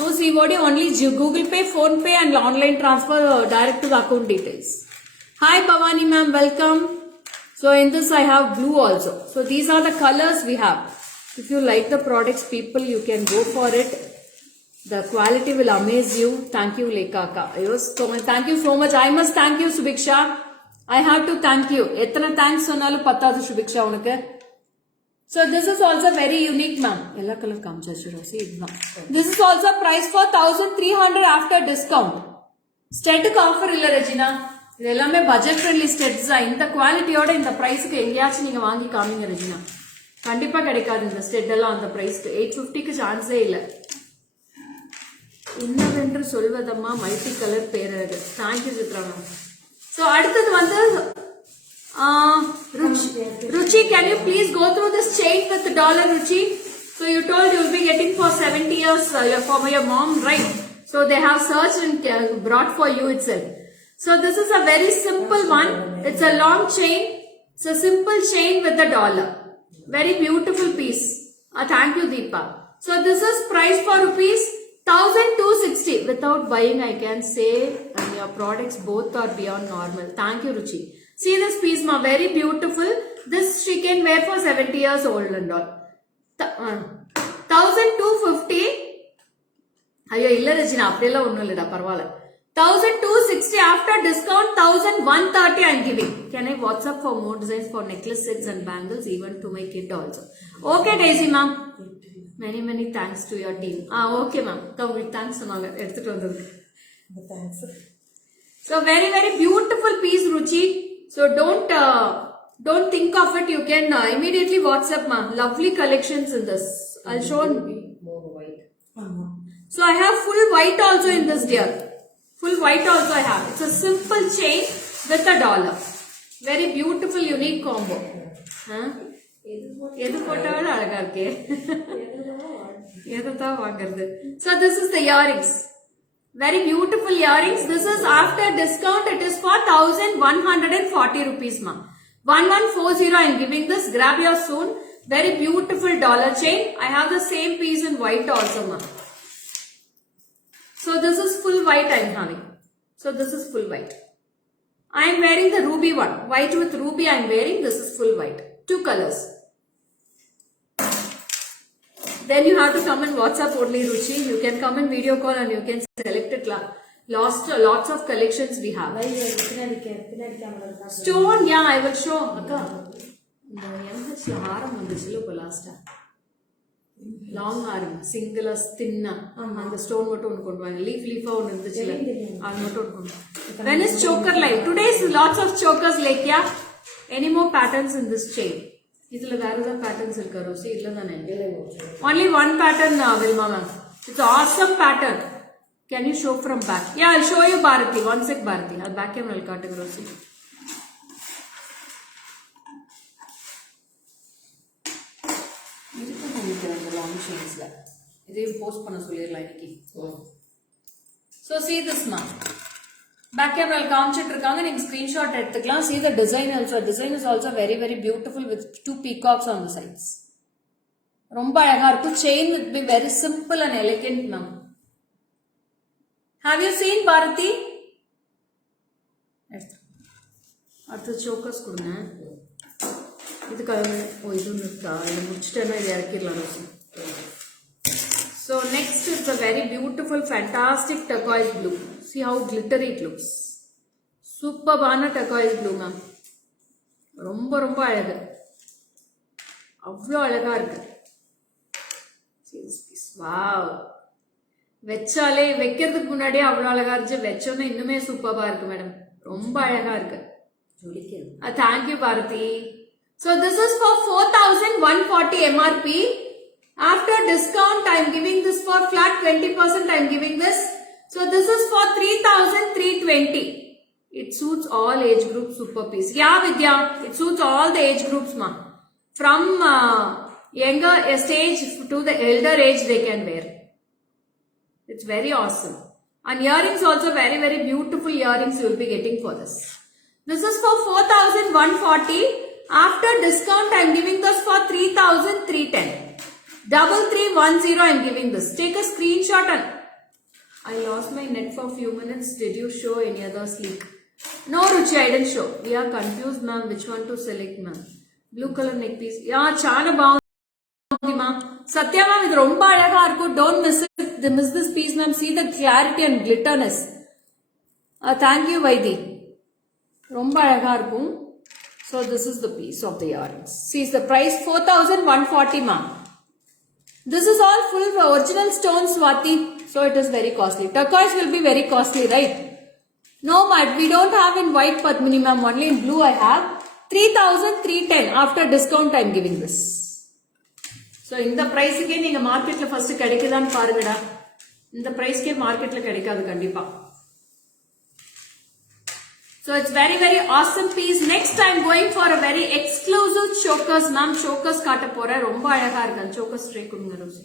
No COD, only Google Pay, Phone Pay and online transfer direct to the account details. Hi Bhavani ma'am, welcome. So in this I have blue also. So these are the colors we have. If you like the products people, you can go for it. The quality will amaze you. Thank you Lekaka. Thank you so much. I must thank you Subiksha. I have to thank you. Etna thanks sonalu pattadu Subiksha unakku. So this is also very unique ma'am. Yellow color comes as you see. This is also price for 1300 after discount. Static offer illa Regina. இதெல்லாமே budget friendly studs தான். இந்த குவாலிட்டியோட இந்த பிரைஸ்க்கு எங்கேயாச்சும் நீங்க வாங்கி காமிங்க Regina. கண்டிப்பா கிடைக்காது இந்த ஸ்டெட் எல்லாம் அந்த பிரைஸ்க்கு. 850க்கு சான்ஸே இல்லை. இன்னவென்று சொல்வதம்மா மல்டி கலர் பேரழகு. Thank you Chitra ma'am. ஸோ அடுத்தது வந்து Ruchi, can you please go through this chain with the dollar, Ruchi? So you told you will be getting for 70 years for your mom, right? So they have searched and brought for you itself. So this is a very simple one. It's a long chain. It's a simple chain with the dollar. Very beautiful piece. Thank you, Deepa. So this is price for rupees 1260. Without buying, I can say, and your products both are beyond normal. Thank you, Ruchi. See this piece, ma, very beautiful. This she can wear for 70 years old and all. 1250. Ayyo illa Regina, apdella onnu illada parvala. 1260 after discount. 1130 I am giving. Can I WhatsApp for more designs for necklace sets and bangles even to my kid also? Okay Daisy ma'am. Many thanks to your team. Okay ma'am. Come with thanks sonnaga edutittu vandadukku. Thanks. So very beautiful piece Ruchi. So don't think of it. You can immediately WhatsApp ma'am. Lovely collections in this. I'll show More white. So I have full white also in this dear. Full white also I have. It's a simple chain with a dollar. Very beautiful unique combo. எது போட்டாலும் அழகா இருக்கே. எதுதான் வாங்குறது. So this is the earrings. Very beautiful earrings. This is after discount. It is for 1140 rupees ma'am. 1140 I am giving this. Grab yours soon. Very beautiful dollar chain. I have the same piece in white also ma'am. So this is full white I am having. So this is full white. I am wearing the ruby one. White with ruby I am wearing. This is full white. 2 colors. Then you have to come and WhatsApp only Ruchi. You can come in video call and you can select it. lots of collections we have. பின்னாடி camera இருக்கா? Stone, yeah, I will show. Akka, இந்த MH ஹாரம் வந்துச்சுல இப்போ லாஸ்டா long ஆரம் சிங்கிளா தின்னா அந்த ஸ்டோன் மட்டும் ஒன்று கொண்டு வாங்க. லீஃபா ஒன்று இருந்துச்சுல அது மட்டும் ஒன்று கொண்டு வாங்க. When is choker like? Today is lots of chokers like, yeah. Any more patterns in this chain? இதுல வேற ஏதாவது பேட்டர்ன்ஸ் இருக்கா ரோசி? இல்ல தானே? Only one pattern, Vilma ma'am. It's awesome pattern. Can you show from back? Yeah, I'll show you Bharati. One sec Bharati. I'll back camera will cut Rosi. இதுக்கு நினைக்கிறேன் இந்த long ஷேட்ஸ்ல. இதையும் போஸ்ட் பண்ண சொல்லிடலாம் இன்னைக்கு. So see this ma'am. Back camera will காமிச்சிட்டு இருக்காங்க. நீங்க ஸ்கிரீன்ஷாட் எடுத்துக்கலாம். See the design also. Design is also very very beautiful with two peacocks on the sides. ரொம்ப அழகா இருக்கும். Chain will be very simple and elegant ma'am. Have you seen Bharati? அடுத்து chokers கொடுங்க. இதுக்காக இது இருக்கா? இதை முடிச்சுட்டேன்னா இதை இறக்கிடலாம் Rousey. So next is a very beautiful fantastic turquoise blue. See how glittery it looks. Superbana turquoise blue ma'am. ரொம்ப ரொம்ப அழகு. அவ்வளோ அழகா இருக்கு. See this piece. Wow. வெச்சாலே வைக்கிறதுக்கு முன்னாடியே அவ்வளோ அழகா இருந்துச்சு. வெச்சோன்னா இன்னுமே சூப்பரா இருக்கு மேடம். ரொம்ப அழகா இருக்கு. Thank you Bharati. So this is for 4,140 MRP. After discount, I am giving this for flat 20%. I am giving this. So this is for 3,320. It suits all age groups. Super piece. Yeah, Vidya. It suits all the age groups, ma. From younger stage to the elder age, they can wear. It's very awesome. And earrings also very very beautiful earrings you will be getting for this. This is for 4,140. After discount, I am giving this for 3,310. 3310 I am giving this. Take a screenshot and I lost my net for few minutes. Did you show any other sleek? No Ruchi, I didn't show. We are confused ma'am. Which one to select ma'am? Blue color neck piece. Yeah, chana bound ma'am. Satya ma'am, இது ரொம்ப அழகா இருக்கும். Don't miss it. Miss this piece ma'am. See the clarity and glitterness. Thank you Vaidi. ரொம்ப அழகா இருக்கும். So this is the piece of the earrings. See the price 4,140 ma'am. This is all full original stones Swati. So it is very costly. Turquoise will be very costly, right? No ma'am, we don't have in white Padmini ma'am. Only in blue I have. 3,310 after discount I am giving this. So in the price ke neenga market la first kedikudhaan paarungada. In the price ke market la kedikadu kandipa. So it's very very awesome piece. Next I'm going for a very exclusive chokers ma'am. Chokers காட்ட போறேன். ரொம்ப அழகா இருக்கு. chokers try கொடுங்க Rousey.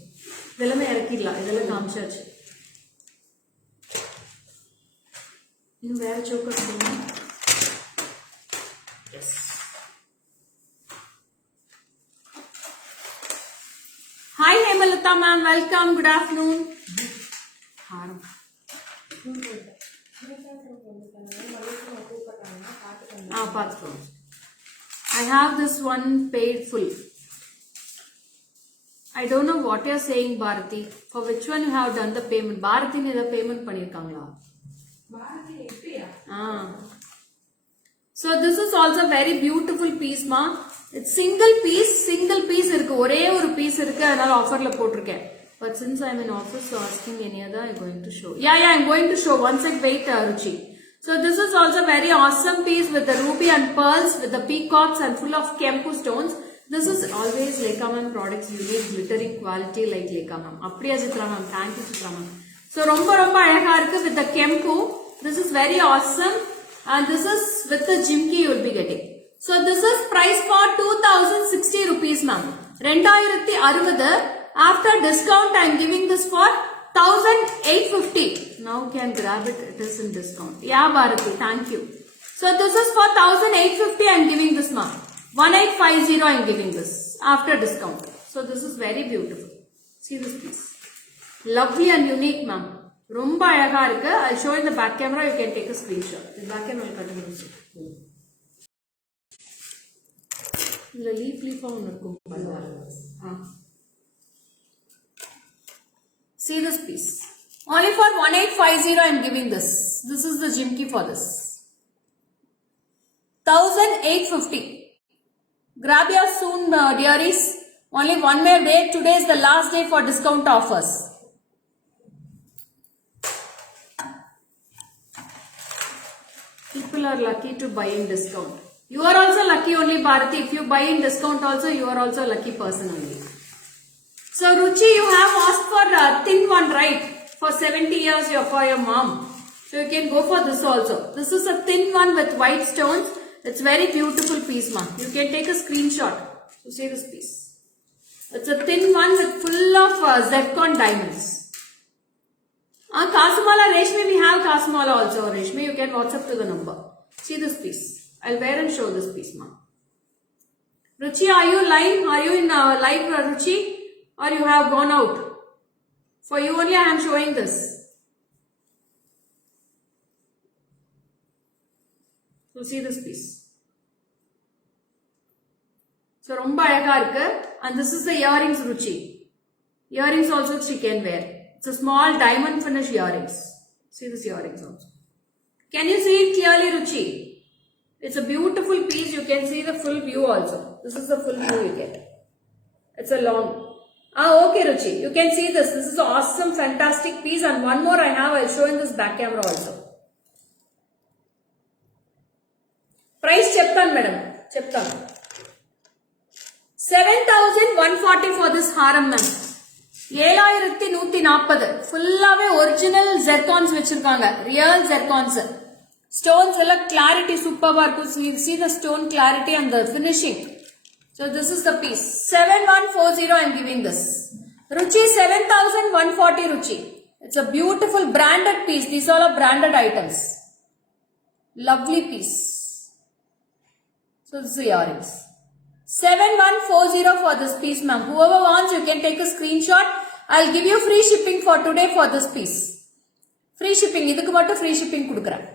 இதெல்லாம் இறக்கிடலாம். இதெல்லாம் காமிச்சாச்சு. இன்னும் வேற chokers கொடுங்க. Yes. Hi Hemalata ma'am. Welcome. Good afternoon. Haram. I have this one paid full. I don't know what you are saying Bharati. For which one you have done the payment? Bharati ne the payment பண்ணிருக்காங்களா? Bharati எப்படியா? So this is also very beautiful piece ma. It's single piece இருக்கு. ஒரே ஒரு piece இருக்கு. அதனால ஆஃபர்ல போட்டுருக்கேன். But since I'm in office, so asking any other, I'm going to show. Yeah, I'm going to show. One sec, wait, Ruchi. So this is also very awesome piece with the ruby and pearls, with the peacocks and full of Kempu stones. This is always Lekha ma'am products, unique glittering quality like Lekha ma'am. Apriya Chitra ma'am, thank you Chitra ma'am. So romba romba அழகா இருக்கு with the Kempu. This is very awesome, and this is with the Jimki you will be getting. So this is price for 2,060 rupees ma'am. 2,060. After discount, I am giving this for 1,850. Now can grab it. It is in discount. Yeah, Bharati. Thank you. So this is for 1,850. I am giving this ma'am. 1,850. I am giving this after discount. So this is very beautiful. See this piece. Lovely and unique ma'am. Romba அழகா இருக்கு. I'll show in the back camera. You can take a screenshot. The back camera will continue. The leaf ஒன்னு இருக்கும். See this piece. Only for 1850 I am giving this. This is the Jimki for this. 1850. Grab your soon, dearies. Only one more day. Today is the last day for discount offers. People are lucky to buy in discount. You are also lucky only, Bharati. If you buy in discount also, you are also a lucky person only. So, Ruchi, you have asked for a thin one, right? For 70 years, for your mom. So, you can go for this also. This is a thin one with white stones. It's very beautiful piece, ma'am. You can take a screenshot. So, see this piece. It's a thin one with full of zircon diamonds. Kasumala Reshmi, we have Kasumala also, Reshmi. You can WhatsApp to the number. See this piece. I'll wear and show this piece, ma'am. Ruchi, are you live? Are you in live, Ruchi? Or you have gone out? For you only I am showing this. So see this piece. So romba alaga irukku, and this is the earrings, Ruchi. Earrings also she can wear. It's a small diamond finish earrings. See this earrings also. Can you see it clearly, Ruchi? It's a beautiful piece. You can see the full view also. This is the full view you get. It's a long. Okay, Ruchi. You can see this. This is an awesome, fantastic piece. And one more I have. I'll show in this back camera also. Price cheptan, madam. Cheptan. 7,140 for this haram, ma'am. 7,140. Full original zircons vechirukanga. Real zircons. Stones clarity superb. See the stone clarity and the finishing. So this is the piece. 7,140 I am giving this. Ruchi 7,140 Ruchi. It's a beautiful branded piece. These all are branded items. Lovely piece. So this is the earrings. 7,140 for this piece, ma'am. Whoever wants, you can take a screenshot. I'll give you free shipping for today for this piece. Free shipping. Idukku mattu free shipping kudukren.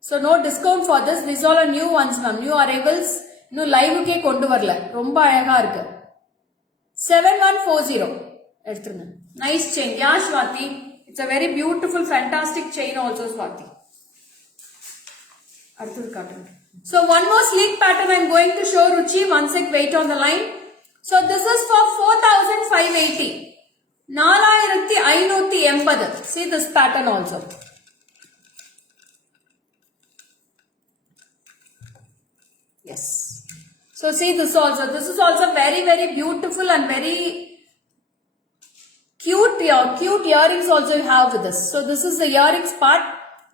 So no discount for this. These all are new ones, ma'am. New arrivals. No live ke kondu varala. Romba alaga irukku. 7140. Eduthrunga. Nice chain. Yeah, Swati. It's a very beautiful, fantastic chain also, Swati. Arthur cotton. So one more sleek pattern I'm going to show, Ruchi. One sec, wait on the line. So this is for 4,580. 4,580. See this pattern also. Yes. So see this also. This is also very, very beautiful and very cute. Cute earrings also you have with this. So this is the earrings part.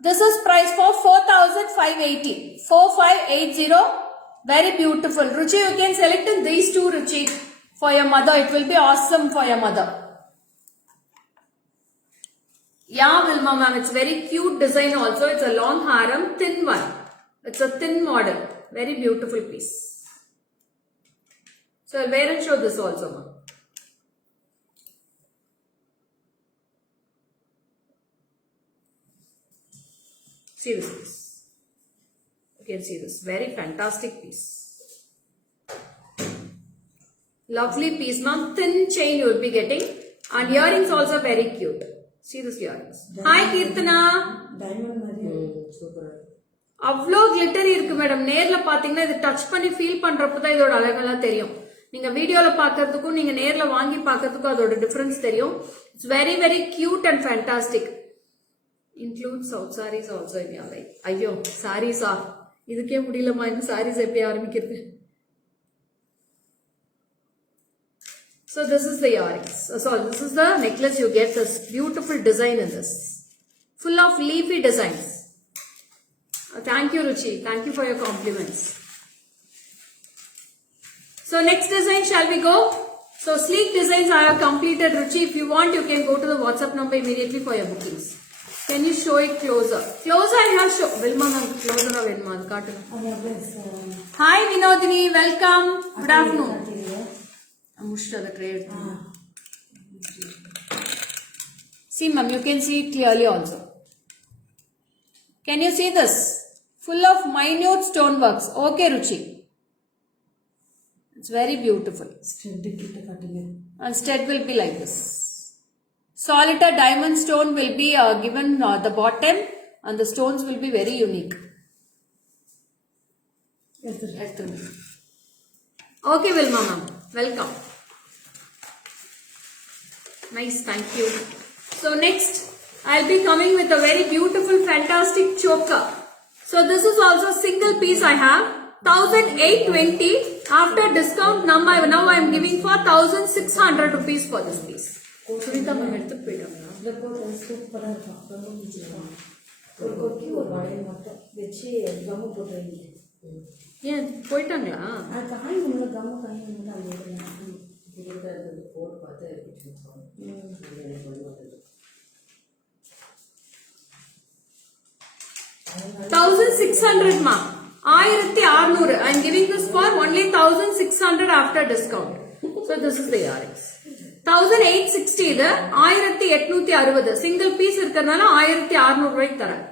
This is price for 4,580. 4,580. Very beautiful. Ruchi, you can select in these two, Ruchi, for your mother. It will be awesome for your mother. Yeah, Vilma ma'am. It's very cute design also. It's a long haram, thin one. It's a thin model. Very beautiful piece. So I'll wear and show this also, ma'am. See this piece. You can see this. Very fantastic piece. Lovely piece, ma'am. Thin chain you will be getting. And earrings also very cute. See this earrings. Hi, Kirtana. Diamond Maria. Super. அவ்வளோ glittery இருக்கு madam. நேர்ல பாத்தீங்கன்னா இது touch பண்ணி feel பண்றப்பதான் இதோட அழகெல்லாம் தெரியும். நீங்க வீடியோல பாக்கிறதுக்கும் நீங்க நேர்ல வாங்கி பாக்கிறதுக்கும் அதோட டிஃபரன்ஸ் தெரியும். It's very very cute and fantastic. Include south saris also in your life. ஐயோ சாரீஸா, இதுக்கே முடியலமா. இந்த சாரீஸ் எப்படி ஆரம்பிக்கிறது? So this is the earrings. So this is the necklace. You get this beautiful design in this, full of leafy designs. Thank you, Ruchi. Thank you for your compliments. So next design, shall we go? So sleek designs I have completed, Ruchi. If you want, you can go to the WhatsApp number immediately for your bookings. Can you show it closer? Closer, I have show. Vilma, closer or Vilma? Hi, Vinodini. Welcome. Good afternoon. Amushta, the trade. See, ma'am, you can see it clearly also. Can you see this? Full of minute stoneworks. Okay, Ruchi. It's very beautiful. And stud will be like this. Solitaire diamond stone will be given the bottom and the stones will be very unique. Okay, Vilma ma'am. Welcome. Nice, thank you. So next, I'll be coming with a very beautiful, fantastic choker. So this is also single piece I have. 1820 after discount. Now I'm giving for 1600 rupees for this piece. Sunita ma'am எடுத்துட்டு போயிட்டாங்க. இந்த போட்டு சூப்பராக இருக்கும். ரொம்ப பிடிச்சிருக்கும். ஒரு கொக்கி ஒரு வளையல் மட்டும் வச்சு கம்மு போட்டு வைங்க. ஏன் போயிட்டாங்களா? அது காய் உள்ள கம்மு காய் மட்டும் அந்த போட்டு பார்த்தா இருக்கு. 1600 ma. 1600. I'm giving this for only 1600 after discount. So this is the earrings. 1860 இது 1860 single piece இருக்கறனால 1600 ரூபாய்க்கு தரேன்.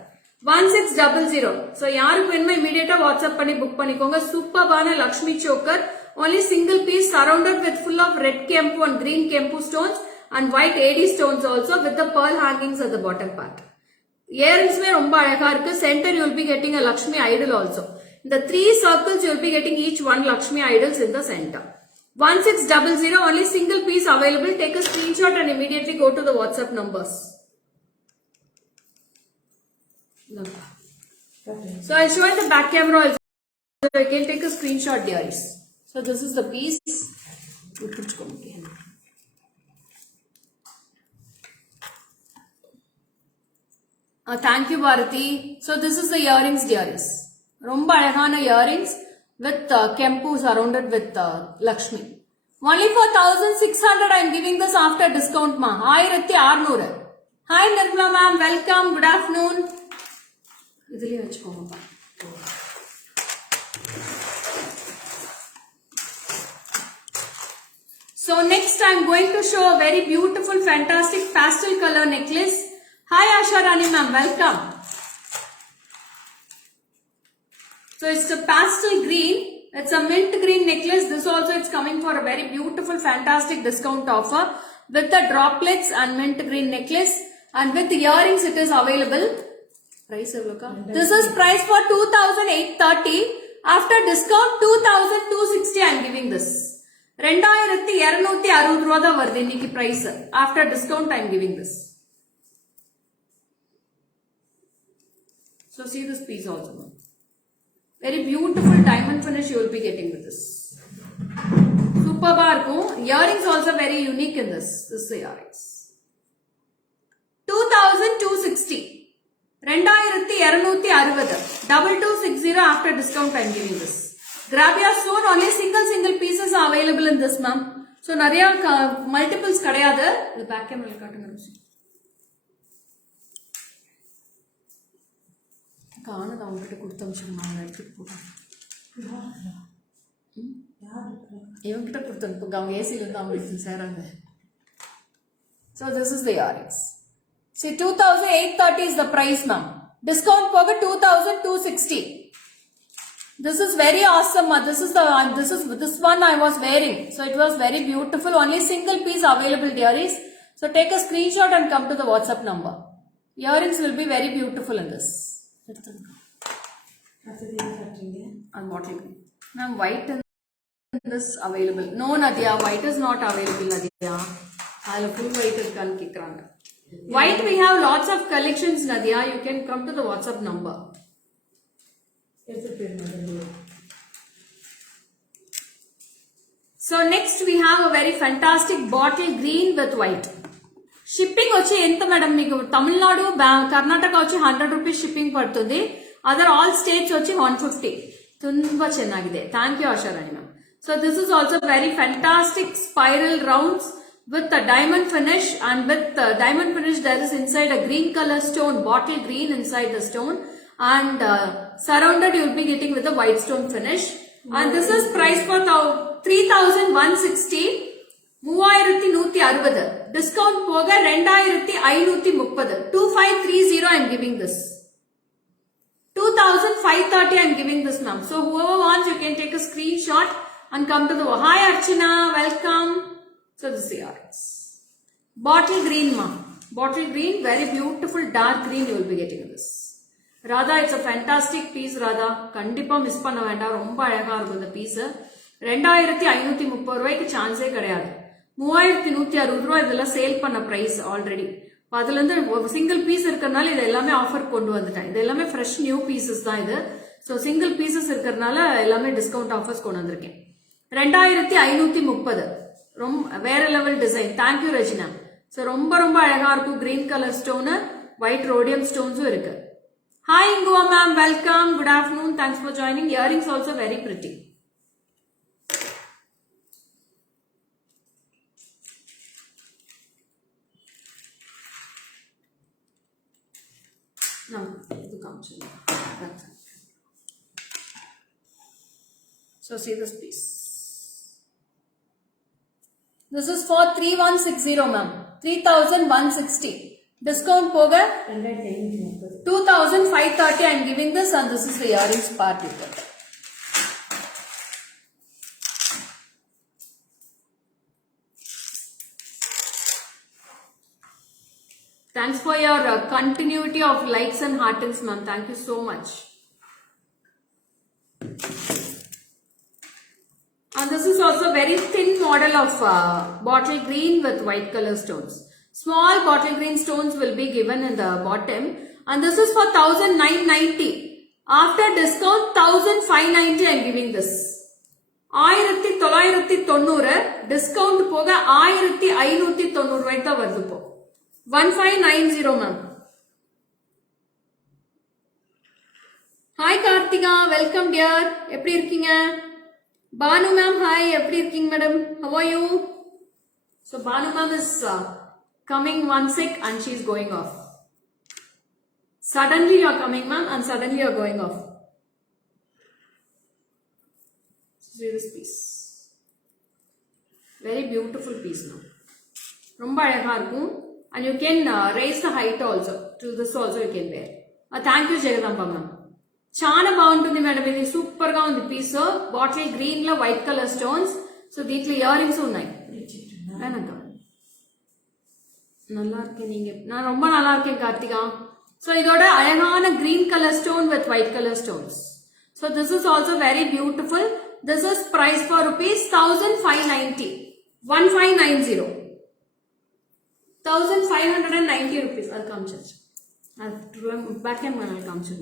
1600. So யாருக்கு வேணுமோ immediate WhatsApp பண்ணி book பண்ணிக்கோங்க. சூப்பரான Lakshmi choker. Only single piece surrounded with full of red kempu and green kempu stones and white AD stones also with the pearl hangings at the bottom part. Earrings mein romba alaga irukku. Center you will be getting a Lakshmi idol also. In the 3 circles you will be getting each one Lakshmi idols in the center. 1600 only single piece available. Take a screenshot and immediately go to the WhatsApp numbers. So I'll show in the back camera also. So you can take a screenshot dears. So this is the piece. Thank you Bharati. So this is the earrings dears. Romba alagana earrings with kempu surrounded with Lakshmi. Only for 1600 I am giving this after discount ma. 1600. Hi Nirmala ma'am, welcome. Good afternoon. Idhile vechkonga. So next I am going to show a very beautiful, fantastic pastel color necklace. Hi Asha Rani ma'am, welcome. So it's a pastel green. It's a mint green necklace. This also it's coming for a very beautiful, fantastic discount offer with the droplets and mint green necklace and with the earrings it is available. Price evloka? This is price for 2830. After discount 2260 I am giving this. 2260 ரூபாய் தான் வருது இன்னைக்கு price. After discount I am giving this. So see this piece also. Very beautiful diamond finish you will be getting with this. Superb இருக்கும். Earrings also very unique in this. This is the earrings. 2260. 2260. 2260 after discount I am giving this. Grab your soon. Only single pieces are available in this ma'am. So நிறைய multiples கிடையாது. இது back camera காட்டுங்க. காணது அவங்ககிட்ட கொடுத்தமிச்சுருந்தாங்க எடுத்துட்டு போகிறேன். இவங்கிட்ட கொடுத்தனுப்புங்க. அவங்க ஏசியிலேருந்து அவங்க எடுத்து சேராங்க. So this is the earrings. See 2830 is the price ma'am. Discount போக 2260. This is very awesome. This one I was wearing. So it was very beautiful. Only single piece available dearies. So take a screenshot and come to the WhatsApp number. Earrings will be very beautiful in this. And bottle. Ma'am, white in this available. No Nadia, white is not available Nadia. I'll full white is gone kikranga. White we have lots of collections Nadia. You can come to the WhatsApp number. So next we have a very fantastic bottle green with white. Shipping వచ్చి ఎంత madam మీకు తమిళనాడు కర్ణాటక వచ్చి 100 rupees shipping పడుతుంది. Other all states వచ్చి 150. ತುಂಬಾ ಚೆನ್ನಾಗಿದೆ. Thank you Asha Rani ma'am. So this is also very fantastic spiral rounds with a diamond finish, and with diamond finish there is inside a green color stone, bottle green inside the stone, and surrounded you will be getting with a white stone finish. And this is price for 3160. 3160. Discount poga 2530. 2530 I am giving this. 2530 I am giving this ma'am. So whoever wants you can take a screenshot and come to the. Hi Archana, welcome. So this is yours. Bottle green, ma. Bottle green, very beautiful dark green you will be getting in this. Radha it's a fantastic piece Radha, கண்டிப்பா miss பண்ண வேண்டாம். ரொம்ப அழகா இருக்கும் இந்த piece. 2530 ரூபாய்க்கு சான்ஸே கிடையாது. 3160 ரூபாய் இதெல்லாம் சேல் பண்ண பிரைஸ் ஆல்ரெடி. அதுல இருந்து சிங்கிள் பீஸ் இருக்கிறதுனால இது எல்லாமே ஆஃபர் கொண்டு வந்துட்டேன். இது எல்லாமே ஃப்ரெஷ் நியூ பீசஸ் தான் இது. ஸோ சிங்கிள் பீசஸ் இருக்கிறதுனால எல்லாமே டிஸ்கவுண்ட் ஆஃபர்ஸ் கொண்டு வந்திருக்கேன். 2530 ரொம்ப வேற level design. Thank you Rajina. So ரொம்ப ரொம்ப அழகா இருக்கும். Green colour stone, white rhodium ஸ்டோன்ஸும் இருக்கு. Hi Ingua ma'am, welcome. Good afternoon. Thanks for joining. Earrings also very pretty. No, it comes in. That's it. So see this piece. This is for 3160 ma'am. 3160. Discount poga 2530. I am giving this, and this is the earrings part with it. Thanks for your continuity of likes and heartings, ma'am. Thank you so much. And this is also very thin model of bottle green with white color stones. Small bottle green stones will be given in the bottom, and this is for 1990. After discount 1590 I am giving this. 1990 discount போக 1590 ரூபாய்க்கு தான் வருது இப்போ. 1590 ma'am. Hi Kartika, welcome dear. எப்படி இருக்கீங்க? Banu ma'am, hi. எப்படி இருக்கீங்க madam? How are you? So Banu ma'am is coming one sick and she is going off. Suddenly you are coming ma'am and suddenly you are going off. See this piece. Very beautiful piece now. ரொம்ப அழகா இருக்கும். And you can raise the height also. To this also you can wear. Thank you Jagadamba ma'am. చాలా బాగుంటుంది madam. ఇది super గా ఉంది piece. Bottle green లో white colour stones. So దీంట్లో ఇయర్ రింగ్స్ ఉన్నాయి. நல்லா இருக்கேன் நீங்க. நான் ரொம்ப நல்லா இருக்கேன் கார்த்திகா. So இதோட அழகான green color stone with white color stones. So this is also very beautiful. This is price for rupees 1590. 1590. 1590 rupees. I'll come check. I'll back end when I'll come check.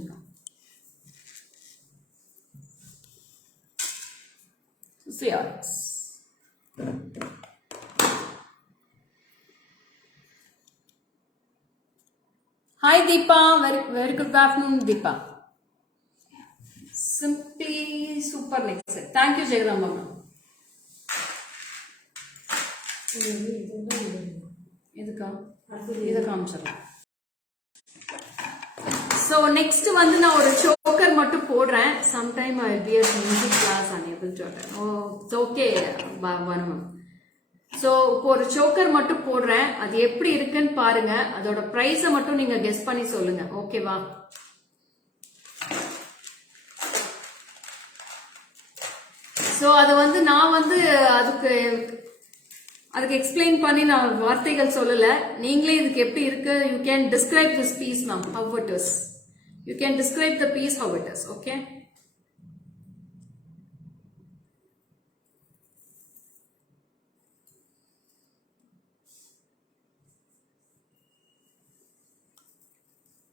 See yours. Hi Deepa, very good afternoon Deepa. Simply super next. Thank you Jagadamba ma'am. இதுக்கா இதை காமிச்சிடலாம். So next வந்து நான் ஒரு choker மட்டும் போடுறேன். Sometime I P S music class enable சொல்றேன். Oh it's okay ma'am. So இப்போ ஒரு சோக்கர் மட்டும் போடுறேன். அது எப்படி இருக்குன்னு பாருங்க. அதோட ப்ரைஸை மட்டும் நீங்க கெஸ் பண்ணி சொல்லுங்க. ஓகேவா? ஸோ அது வந்து நான் வந்து அதுக்கு எக்ஸ்பிளைன் பண்ணி நான் வார்த்தைகள் சொல்லல. நீங்களே இதுக்கு எப்படி இருக்கு. You can describe this piece ma'am how it is. You can describe the piece how it is. Okay.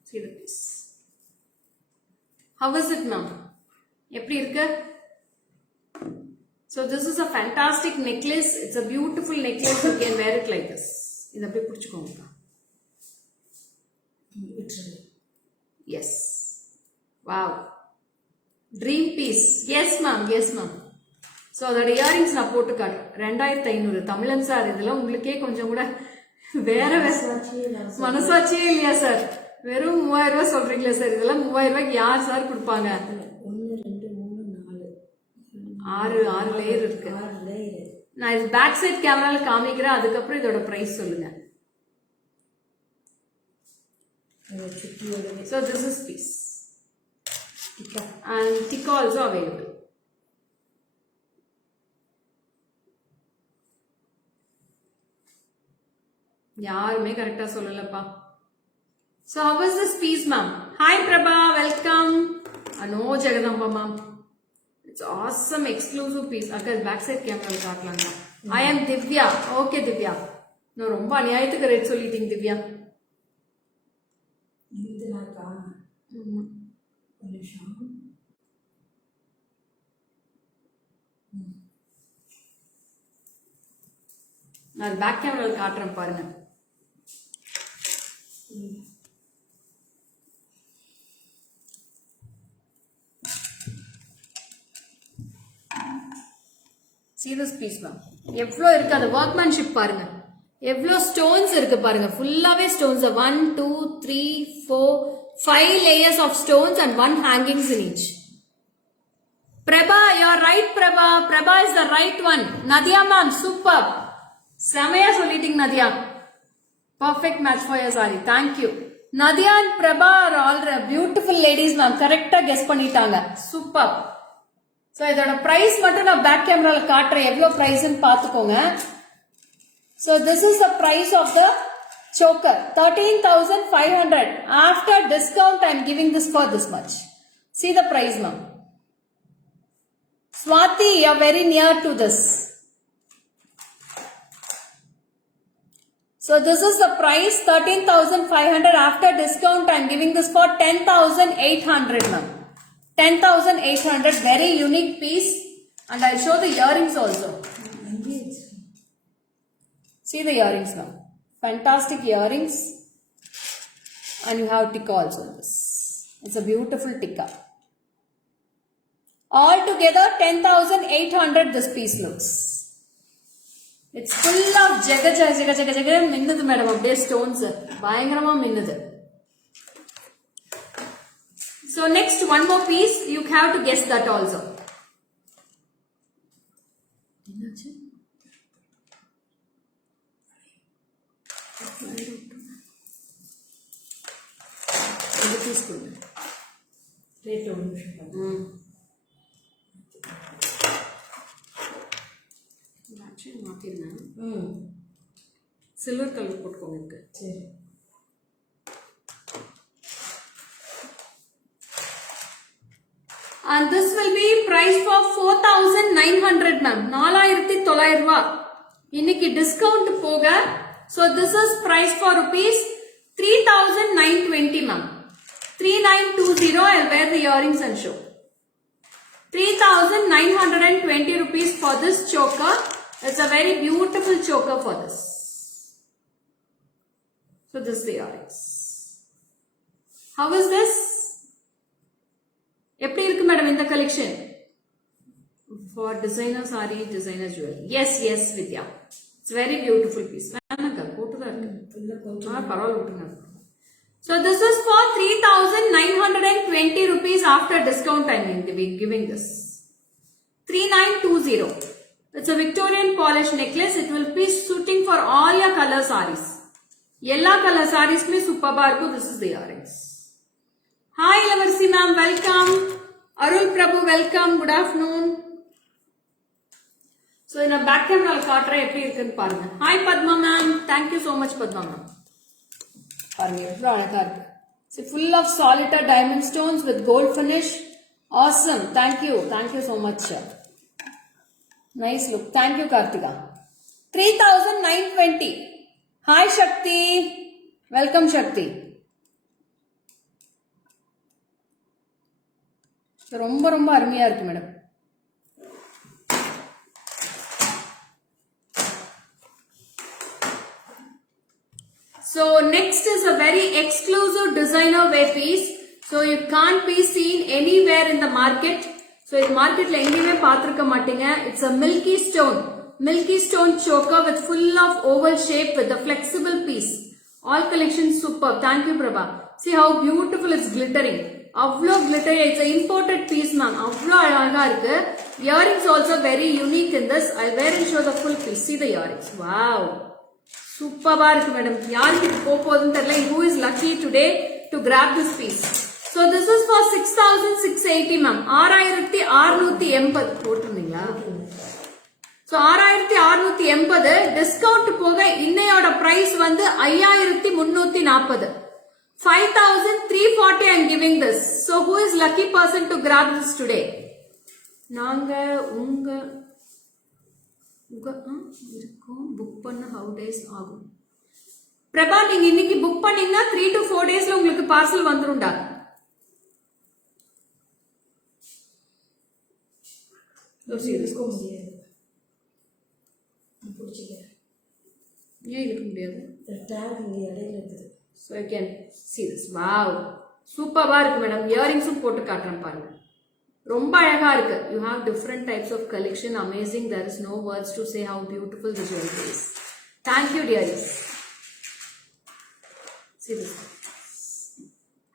See the piece. How is it ma'am? எப்படி இருக்கு? So this is a fantastic necklace. It's a beautiful necklace. You can wear it like this. இத அப்படியே புடிச்சுக்கோங்க. Yes. Wow. Dream piece. Yes ma'am. Yes ma'am. So அதோட earrings நான் போட்டு காட்டுறேன். 2500 தமிழன் sir. இதெல்லாம் உங்களுக்கே கொஞ்சம் கூட வேற மனசாட்சியே இல்லையா சார்? வெறும் 3000 ரூபாய் சொல்றீங்களா சார்? இதெல்லாம் 3000 ரூபாய்க்கு யார் சார் கொடுப்பாங்க? 6 லேயர் இருக்கு. நான் இது பேக் சைட் கேமரால காமிக்கிறேன். அதுக்கப்புறம் இதோட பிரைஸ் சொல்லுங்க. So this is piece. And tikka also available. யாருமே கரெக்டா சொல்லலப்பா. So how was this piece, ma'am? Hi Prabha, welcome. No Jagadamba, ma'am. It's awesome, exclusive piece. Akka back side camera காட்டலாங்க. I am Divya. Okay Divya. No ரொம்ப அநியாயத்துக்கு rate சொல்லிட்டீங்க திவ்யா. இது நாக்கா ஒரு நிமிஷம். நான் back கேமரால காட்டுறேன் பாருங்க. See this piece, ma'am. எவ்வளோ இருக்கு அந்த workmanship பாருங்க. எவ்வளோ ஸ்டோன்ஸ் இருக்கு பாருங்க. ஃபுல்லாவே stones. 1 2 3 4 5 layers of stones and 1 hangings in each. Prabha, you're right, Prabha. Prabha is the right one. Nadia ma'am, superb. செமையா சொல்லிட்டீங்க Nadia. Perfect match for your saree. Thank you. Nadia and Prabha are all beautiful ladies, ma'am. கரெக்டா guess பண்ணிட்டாங்க. Superb. So இதோட price மட்டும் நான் back கேமரால காட்டுறேன். எவ்வளவு பிரைஸ்னு பாத்துக்கோங்க. So this is the price of the choker. 13,500. After discount I am giving this for this much. See the price, ma'am. Swati, you are very near to this. So this is the price, 13,500. After discount I am giving this for 10,800, ma'am. 10,800. Very unique piece. And I'll show the earrings also. See the earrings now. Fantastic earrings. And you have tikka also in this. It's a beautiful tikka. All together 10,800 this piece looks. It's full of jaga minnudhu madam. Abde stones. Bayangarama minnudhu. So next one more piece. You have to guess that also. Rate ஒரு நிமிஷம். Silver colour போட்டுக்கோங்க. சரி. And this will be price for 4,900, ma'am. 4,900 ரூபாய். இன்னைக்கு discount போக. So this is price for rupees 3,920, ma'am. 3,920. I'll wear the earrings and show. 3,920 rupees for this choker. It's a very beautiful choker for this. So this is the earrings. How is this? எப்படி இருக்கு madam இந்த collection? For designer saree, designer jewelry. Yes, Vidya. It's very beautiful piece. வேணாங்க போட்டுதான் இருக்கு. பரவாயில்ல விட்டுங்க. So this is for 3,920 rupees after discount I mean giving this. 3,920. It's a Victorian polish necklace. It will be suiting for all your color sarees. Yella color sarees mein superba irukku. This is the earrings. Hi Lavarsi ma'am, welcome. Arul Prabhu, welcome. Good afternoon. So in a back camera காட்ற எப்படி இருக்குன்னு பாருங்க. Hi Padma ma'am. Thank you so much Padma ma'am. பாருங்க எவ்வளவு அழகா இருக்கு. See full of solitaire diamond stones with gold finish. Awesome. Thank you so much. Nice look. Thank you Kartika. 3,920. Hi Shakti. Welcome Shakti. ரொம்ப ரொம்ப அருமையா இருக்கு madam. So next is a very exclusive designer wear piece. So you can't be seen anywhere in the market. So in market la engeyume paathirukka mattinga. It's a milky stone choker with full of oval shape with a flexible piece. All collections superb. Thank you Prabha. See how beautiful it's glittering. Avlo glitter. It's an imported piece ma'am. Avlo alaga irukku. Earrings also very unique in this. I'll wear and show the full piece. See the earrings. Wow. Superba irukku madam. Yaarukku idu popodunu therilla. Who is lucky today to grab this piece? So this is for 6,680 ma'am. 6,680 போட்டுருந்தீங்களா? So 6680 discount போக இன்னையோட price வந்து 5340. 5340 I am giving this. So who is lucky person to grab this today? நாங்க உங்க இருக்கும் book பண்ண how days ஆகும்? பிரபா நீங்க இன்னைக்கு புக் பண்ணீங்கன்னா 3 to 4 daysல உங்களுக்கு பார்சல் வந்துரும்டா. இழுக்க முடியாது, பிடிச்சிக்கிறேன். ஏன் இழுக்க முடியாது? டேக் இங்கே இடையில இருக்குது. So I can see this. Wow. சூப்பரா இருக்கு மேடம். இயரிங்ஸும் போட்டு காட்டுறேன் பாருங்க. ரொம்ப அழகா இருக்கு. You have different types of collection. Amazing. There is no words to say how beautiful the jewelry is. Thank you dearies. See this.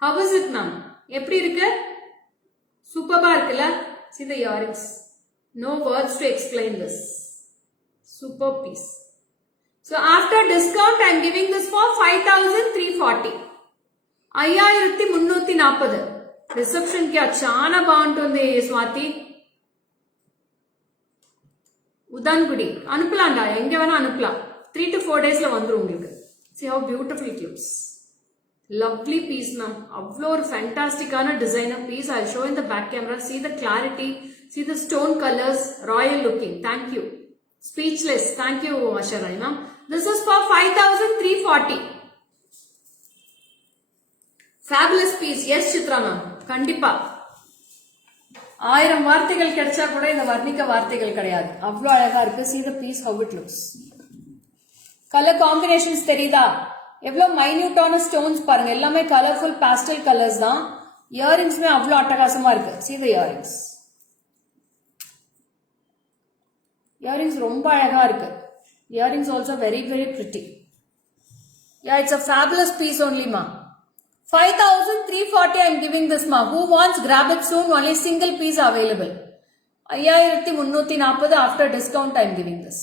How is it ma'am? எப்படி இருக்கு? சூப்பரா இருக்குல்ல? See the earrings. No words to explain this. Super piece. So after discount I am giving this for 5340. 5340. Reception क्या चाना బాగుంటుంది స్వాతి. ఉదాన్గుడి అనుపలాండా எங்க வேணா அனுப்பலாம். 3 to 4 daysல வந்துரும் உங்களுக்கு. See how beautiful it looks. Lovely piece ma'am. அவ்ளோ ஒரு ஃபேண்டாஸ்டிக்கான designer piece. I'll show in the back camera. See the clarity. See the stone colors. Royal looking. Thank you. Speechless. Thank you Asharani ma'am. This is for 5340. Fabulous piece. Yes Chitra ma'am. கண்டிப்பா 1000 வார்த்தைகள் கிடைச்சா கூட இந்த வர்ணிக்க வார்த்தைகள் கிடையாது. அவ்வளோ அழகா இருக்கு. See the piece how it looks. Colour combinations தெரியுதா? எவ்வளவு மைன்யூட்டான ஸ்டோன்ஸ் பாருங்க. எல்லாமே கலர்ஃபுல் பாஸ்டல் கலர்ஸ் தான். இயரிங்ஸ்மே அவ்வளோ அட்டகாசமா இருக்கு. See the earrings. Earrings ரொம்ப அழகா இருக்கு. Earrings also very pretty. Yeah, it's a fabulous piece only ma. 5340 I am giving this ma. Who wants grab it soon? Only single piece available. 5340 after discount I am giving this.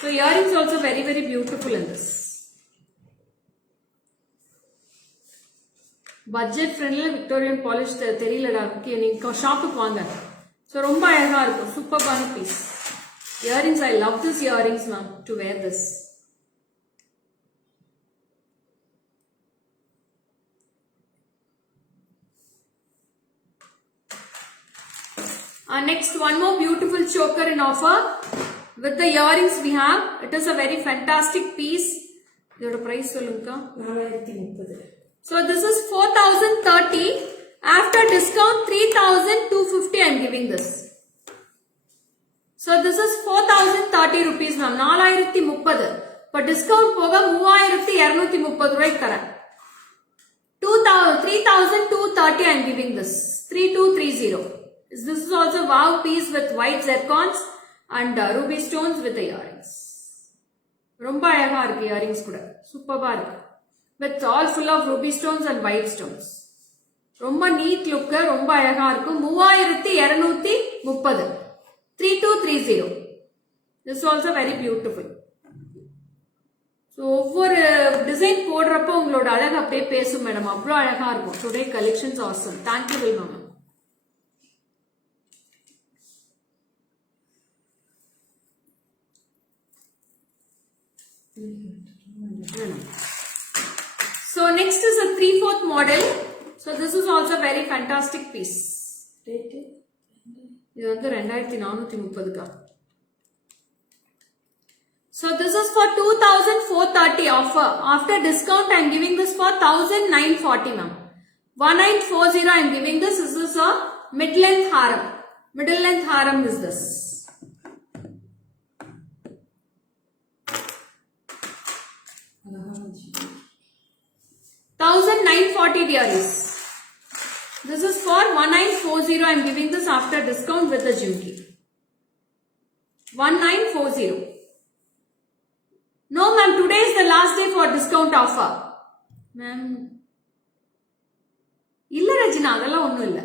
So earrings also very beautiful in this. Budget friendly Victorian polish தெரியலடா. நீங்க ஷாப்புக்கு வாங்க. So ரொம்ப அழகா இருக்கும். சூப்பரான piece. Earrings, I love this earrings ma'am to wear this. Next one more beautiful choker in offer with the earrings we have. It is a very fantastic piece. இதோட price சொல்லுங்க. 4030. So this is 4030. After discount 3250 I am giving this. So this is 4030 rupees ma'am. 4030. For discount போக 3230 ரூபாய்க்கு தரேன். 3230 I am giving this. 3230. This is also wow piece with white zircons and ruby stones with the earrings. ரொம்ப அழகா இருக்கு earrings கூட. சூப்பரா இருக்கு. With all full of ruby stones and white stones. ரொம்ப neat look. ரொம்ப அழகா இருக்கு. 3230. 3230. This is also very beautiful. So ஒவ்வொரு டிசைன் போடுறப்போ உங்களோட அழகு அப்படியே பேசும் மேடம். அவ்வளோ அழகா இருக்கும். Today collections awesome. Thank you very much. So next is a 3/4 model. So this is also very fantastic piece. Rate இது வந்து 2430 So this is for 2430 offer. After discount I am giving this for 1940 ma'am. 1940 I am giving this. This is a mid-length haram. Middle length haram is this. அழகான ஜிமிக்கி. 1940 dearies. This is for 1940. I am giving this after discount with the jimki. 1940. No ma'am, today is the last day for discount offer. Ma'am. இல்ல ரஜினா அதெல்லாம் ஒண்ணும் இல்ல.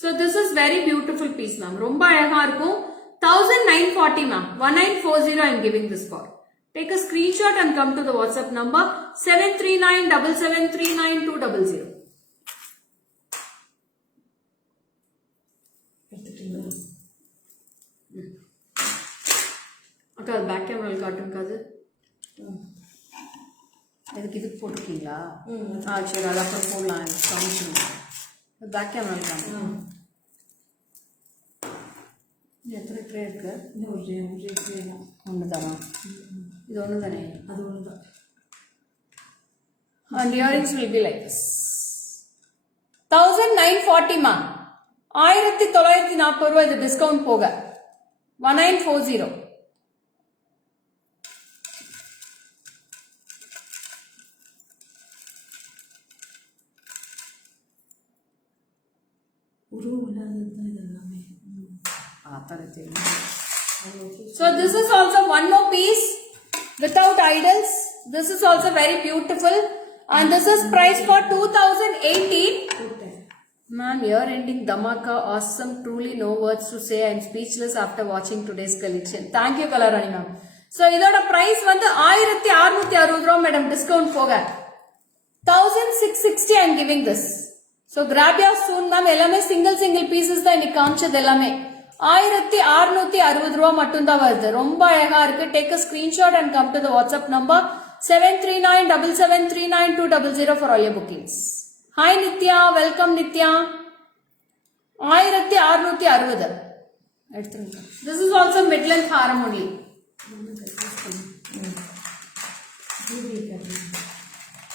So this is very beautiful piece ma'am. ரொம்ப அழகா இருக்கும். 1940 ma'am. 1940 I am giving this for. Take a screenshot and come to the WhatsApp number 73977392200. அக்கா அது back கேமராவில் காட்டுங்க அது இதுக்கு போட்டிருக்கீங்களா சரி அது அப்புறம் போடலாம் காமிச்சிடுங்க பேக் கேமராவில் காட்டுங்க எத்தனை ட்ரே இருக்கு இன்னும் ஒரு ட்ரே தான். ஒன்று தானா இது ஒன்று தானே அது ஒன்று தான். and earrings will be like this 1940 ma 1940 ரூபாய் இது டிஸ்கவுண்ட் போக 1940 உருவம் இல்லாதது தான் இது எல்லாமே. So this is also one more piece without idols. This is also very beautiful and this is priced for 2018. Man, year ending dhamaka, awesome, truly no words to say. I am speechless after watching today's collection. Thank you Kalarani ma'am. So இதோட price வந்து 1660 ரூபாய் madam discount போக 1660 I am giving this. So grab your soon ma'am. எல்லாமே single pieces தான் இன்னைக்கு காமிச்சது எல்லாமே 1660 ரூபாய் மட்டும் தான் வருது. ரொம்ப அழகா இருக்கு. Take a screenshot and come to the WhatsApp number 7397739200 for all your bookings. Hi Nitya, welcome Nitya. 1660 எடுத்துருங்க. This is also mid-length haram only.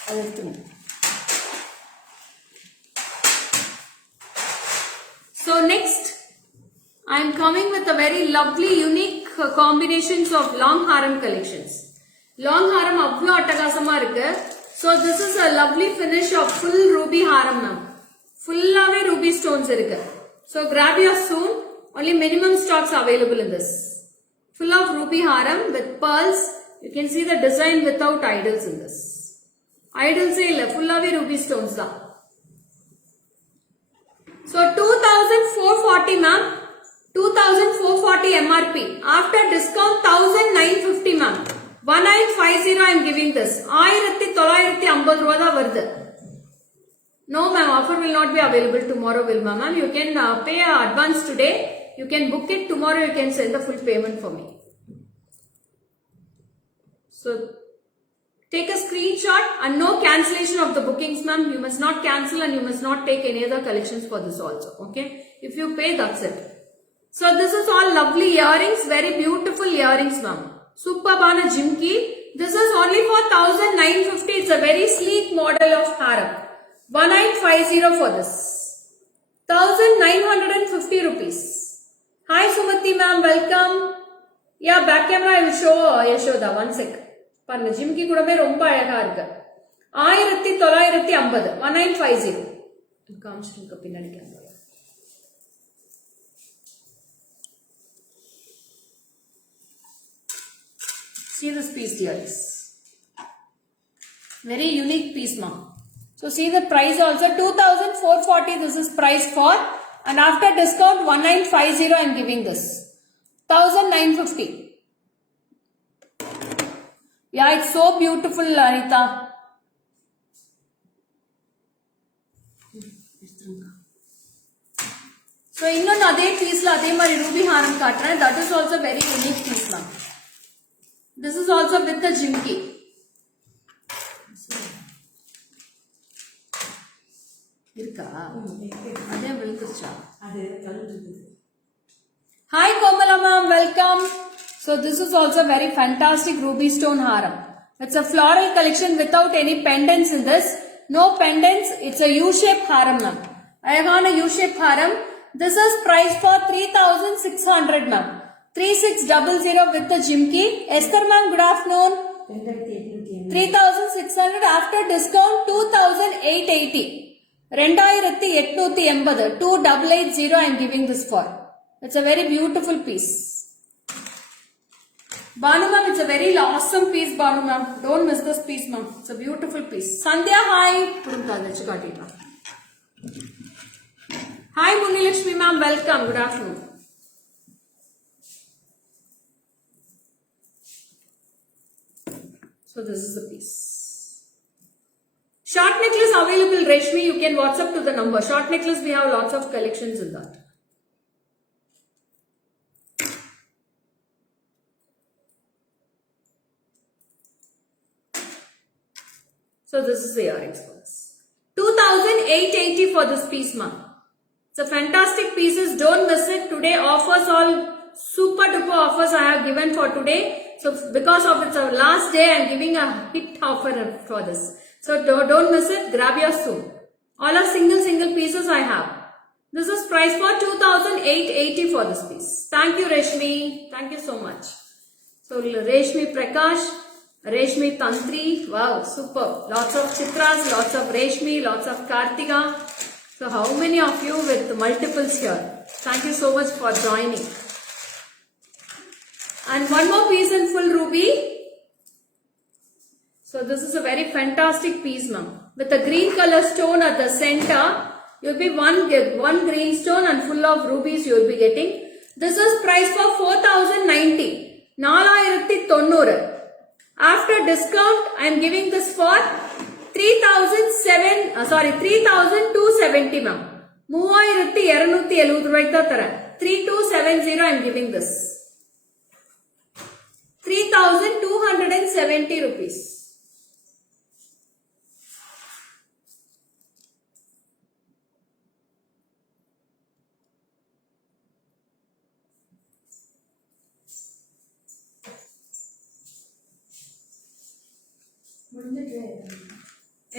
அது எடுத்துருங்க. So next I am coming with a very lovely unique combinations of long harem collections. Long harem avlo attakasama irukku. So this is a lovely finish of full ruby harem ma'am. Fullave ruby stones irukku. So grab your soon. Only minimum stocks available in this. Full of ruby harem with pearls. You can see the design without idols in this. Idols illa fullave ruby stones da. So 2440 ma'am. 2440 MRP. After discount 1950 ma'am. 1950 I am giving this. 1950 ரூபாய் தான் வருது. No ma'am, offer will not be available tomorrow will ma'am. You can pay advance today. You can book it tomorrow. You can send the full payment for me. So take a screenshot and no cancellation of the bookings ma'am. You must not cancel and you must not take any other collections for this also. Okay. If you pay, that's it. So this is all lovely earrings. Very beautiful earrings ma'am. Superbana Jimki. This is only for 1950. It's a very sleek model of harem. 1950 for this. 1950 rupees. Hi Sumati ma'am, welcome. Yeah, back camera I will show Yashoda. One sec. Parna Jimki kudame romba alaga irukku. 1950. 1950. Kaamchirunga pinnadi camera. See this piece here is very unique piece ma'am. So see the price also 2440 this is price for and after discount 1950 I am giving this 1950. Yeah, it's so beautiful Anita. So இன்னொன்னு அதே piece la அதே மாதிரி ruby haram காட்டுறேன். That is also very unique piece ma'am. This is also with the jimki. Irka? Adhe vilkucha. அது கலந்துது. Hi Komala ma'am, welcome. So this is also very fantastic ruby stone haram. It's a floral collection without any pendants in this. No pendants. It's a U-shaped haram ma'am. Ayagana U-shaped haram. This is priced for 3600 ma'am. 3600 with the jimki. Esther ma'am, good afternoon. 3600 after discount 2880. 2880. 2880 I am giving this for. It's a very beautiful piece. Banu ma'am, it's a very awesome piece Banu ma'am. Don't miss this piece ma'am. It's a beautiful piece. Sandhya, hi. Hi Munni Lakshmi ma'am, welcome. Good afternoon. So this is the piece. Short necklace available Reshmi. You can WhatsApp to the number. Short necklace we have lots of collections in that. So this is the earrings for this. 2,880 for this piece, ma'am. It's a fantastic pieces. Don't miss it. Today offers, all super duper offers I have given for today. So because of it's our last day, I'm giving a hit offer for this. So don't miss it. Grab yours soon. All are single pieces I have. This is price for 2,880 for this piece. Thank you, Reshmi. Thank you so much. So Reshmi Prakash, Reshmi Tantri. Wow, super. Lots of Chitras, lots of Reshmi, lots of Kartika. So how many of you with multiples here? Thank you so much for joining. And one more piece in full ruby. So this is a very fantastic piece, ma'am. With a green color stone at the center, you'll be one green stone and full of rubies you will be getting. This is price for 4,090. 4,090. After discount, I am giving this for 3,270, ma'am. 3,270 ரூபாய்க்கு தான் தரேன். 3,270 I am giving this. 3,270 rupees.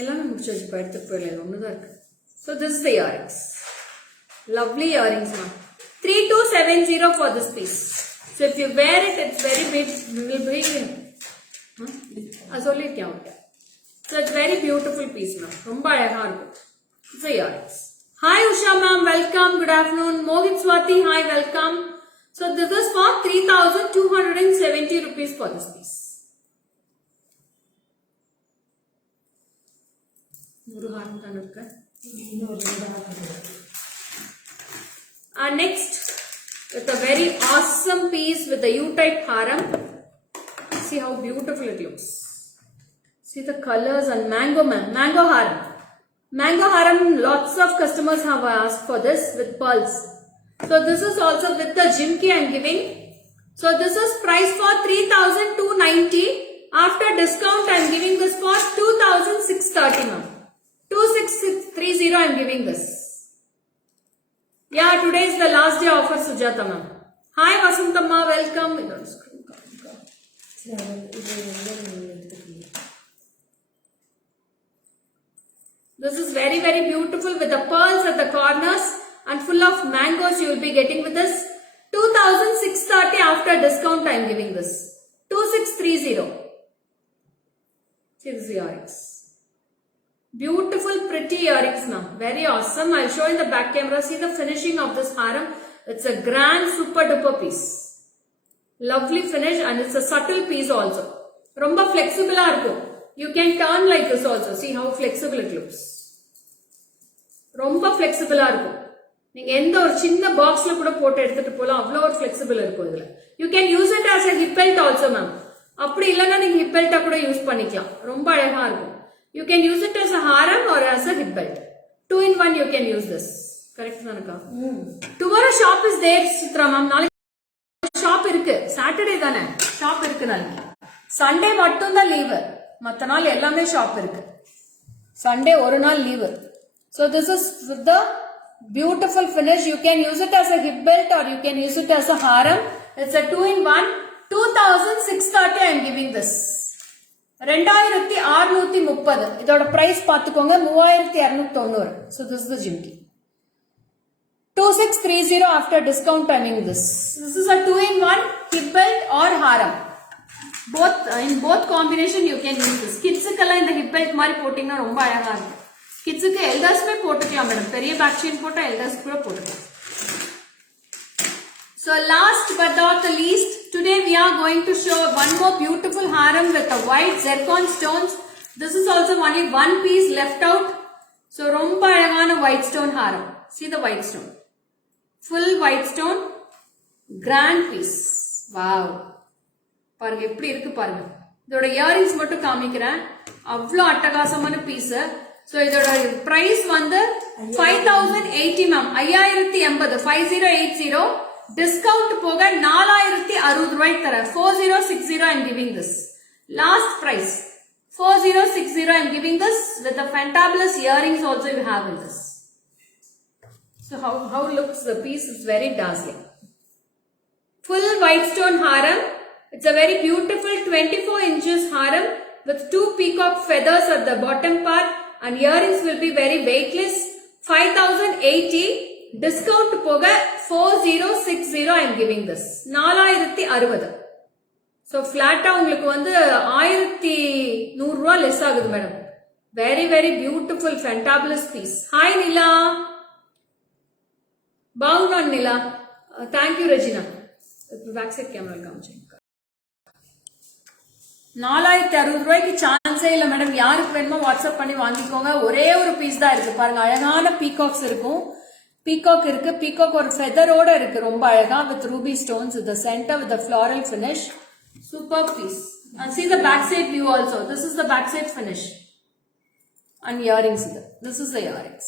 எல்லாமே முடிச்சாச்சு இப்போ எடுத்துட்டு போயிடலாம் ஒண்ணுதான் இருக்கு. So this is the earrings. Lovely earrings, ma'am. 3,270 for this piece. So if you wear it, it's very big. Will bring in. சொல்லிருக்கேன் அவர்கிட்ட. So it's very beautiful piece, ma'am. ரொம்ப அழகா இருக்கும். It's the earrings. Hi Usha ma'am, welcome. Good afternoon. Mohit Swati, hi, welcome. So this is for 3,270 rupees for this piece. Next, with a very awesome piece with the U-type haram. See how beautiful it looks. See the colors and mango haram. Mango haram, lots of customers have asked for this with pearls. So this is also with the jimki I am giving. So this is price for 3,290. After discount I am giving this for 2,630, ma'am. 2,630 I am giving this. Yeah, today is the last day offer, Sujata ma'am. Hi Vasantamma, welcome. This is very beautiful with the pearls at the corners and full of mangoes you will be getting with this. 2,630 after discount I am giving this. 2,630. See this earrings. Beautiful pretty earrings, ma'am. Very awesome. I'll show in the back camera. See the finishing of this haram. It's a grand super duper piece. Lovely finish and it's a subtle piece also. Romba flexible irukku. You can turn like this also. See how flexible it looks. Romba flexible irukku. நீங்க எந்த ஒரு சின்ன பாக்ஸ்ல கூட போட்டு எடுத்துட்டு போலாம். அவ்வளோ ஒரு flexible இருக்கும் இதுல. You can use it as a hip belt also, ma'am. அப்படி இல்லனா நீங்க hip belt கூட யூஸ் பண்ணிக்கலாம். ரொம்ப அழகா இருக்கும். You can use it as a haram or as a hip belt. 2 in 1 you can use this. Correct, Nanaka? Tomorrow shop is there, Sutra ma'am. நாளைக்கு shop இருக்கு. Saturday தானே shop இருக்கு நாளைக்கு. Sunday மட்டும் தான் லீவு. மத்த நாள் எல்லாமே shop இருக்கு. Sunday ஒரு நாள் leave. So this is with the beautiful finish. You can use it as a hip belt or you can use it as a haram. It's a 2 in 1. 2,630 I am giving this. 2,630. இதோட price பாத்துக்கோங்க 3,290. So this is the jimki. 2,630 after discount timing this. This is a 2 in 1 hip belt or haram. In both combination you can use this. Kids-க்குலாம் இந்த hip belt மாதிரி போட்டீங்கன்னா ரொம்ப அழகா இருக்கும். Kids-க்கு elders-மே போட்டுக்கலாம் madam. பெரிய பேக் செயின் போட்டா elders கூட போட்டுக்கலாம். So last but not the least, today we are going to show one more beautiful haram with the white zircon stones. This is also only one piece left out. So romba alagana white stone haram. See the white stone. Full white stone. Grand piece. Wow. பாருங்க எப்படி இருக்கு பாருங்க. இதோட earrings மட்டும் காமிக்கிறேன். அவ்வளோ அட்டகாசமான piece. So இதோட பிரைஸ் வந்து 5,080 ma'am. 5,080. 5080. டிஸ்கவுண்ட் போக 4,060 ரூபாய்க்கு தர. 4,060 I am giving this. Last price 4060 I'm giving this with the fantabulous earrings also you have in this. So how looks the piece is very dazzling. Full white stone haram. It's a very beautiful 24 inches haram with 2 peacock feathers at the bottom part and earrings will be very weightless. 5080 discount poga 4060 I am giving this. 4060. So flat உங்களுக்கு வந்து 1100 ரூபாய் less ஆகுது madam. Very very beautiful fantabulous piece. Hi Nila. Baunan Nila. Thank you Regina. Back side camera காமிச்சேன். 4060 ரூபாய்க்கு சான்ஸே இல்ல madam. யாருக்கு வேணுமோ வாட்ஸ்அப் பண்ணி வாங்கிக்கோங்க. ஒரே ஒரு பீஸ் தான் இருக்கு பாருங்க. அழகான பீகாக்ஸ் இருக்கும். பீகாக் இருக்கு. பீகாக் ஒரு ஃபெதரோட இருக்கு. ரொம்ப அழகா with ruby stones with the center with the floral finish. Super piece. And see the backside view also. This is the backside finish. And earrings. This is the earrings.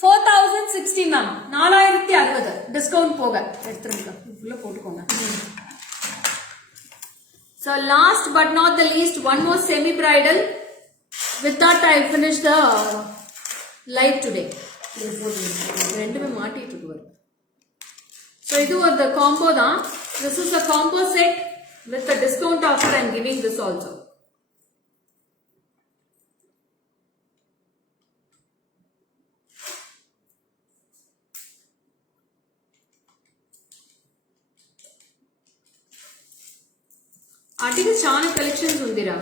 4060 ma'am. 4060 discount போக எடுத்துருங்க. உள்ள போட்டுக்கோங்க. So last but not the least, one more semi bridal. With that I finish the live today. ரெண்டுமே மாட்டிட்டு இருக்கு. So இது ஒரு combo தான். This is a combo set with the discount offer I am giving this also. అటికి చాలా collections ఉందిరా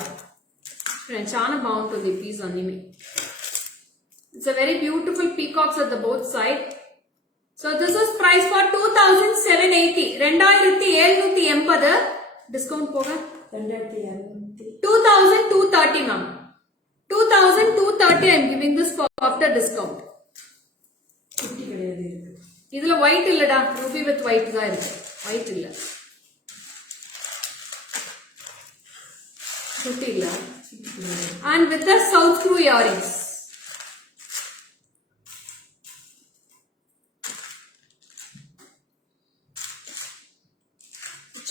చాలా బాగుంటుంది ఈ పీస్ అన్ని it's a very beautiful peacocks at the both side. So this is price for 2780 2780 discount போக 2230 ma'am. 2230 I am giving this for after discount. இதுல white இல்லடா, ruby with white தான் இருக்கு, white இல்ல. And with the south screw earrings.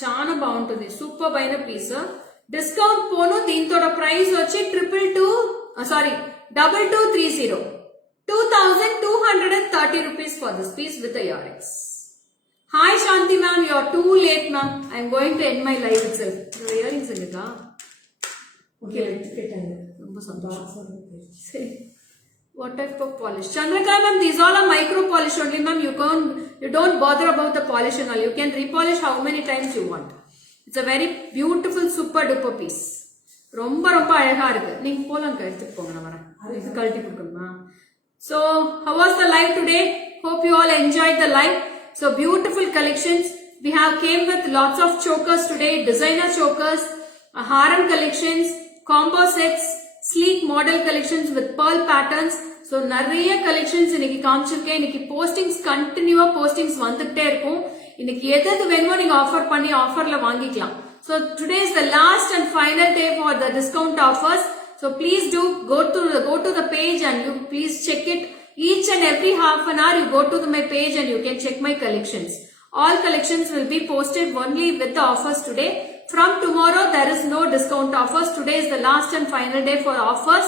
చాలా బాగుంటుంది, super అయిన piece. Discount పోను దీంతో ప్రైస్ వచ్చి 2230 2230 rupees for this piece with the earrings. Hi Shanti ma'am, you are too late ma'am. I am going to end my live itself. Your earrings இல்லையா? Okay, ரொம்ப சந்தோஷம். What type of polish? Chandrika ma'am, these all are micro polish only ma'am. You don't bother about the polish and all. You can repolish how many times you want. It's a very beautiful super duper piece. ரொம்ப ரொம்ப அழகா இருக்கு. நீங்க போலாம் எடுத்துட்டு போங்க, நான் வரேன். இது கழட்டி கொடுக்கணுமா? So how was the live today? Hope you all enjoyed the live. So beautiful collections. We have came with lots of chokers today, designer chokers, harem collections, combo sets, sleek model collections with pearl patterns. So நிறைய collections இன்னைக்கு காமிச்சிருக்கேன். இன்னைக்கு postings கண்டினியூவா postings வந்துட்டே இருக்கும். இன்னைக்கு எது வேணுமோ நீங்க ஆஃபர் பண்ணி ஆஃபர்ல வாங்கிக்கலாம். So today is the last and final day for the discount offers. So please do go to the page and you please check it. Each and every half an hour you go to my page and you can check my collections. All collections will be posted only with the offers today. From tomorrow there is no discount offers. Today is the last and final day for offers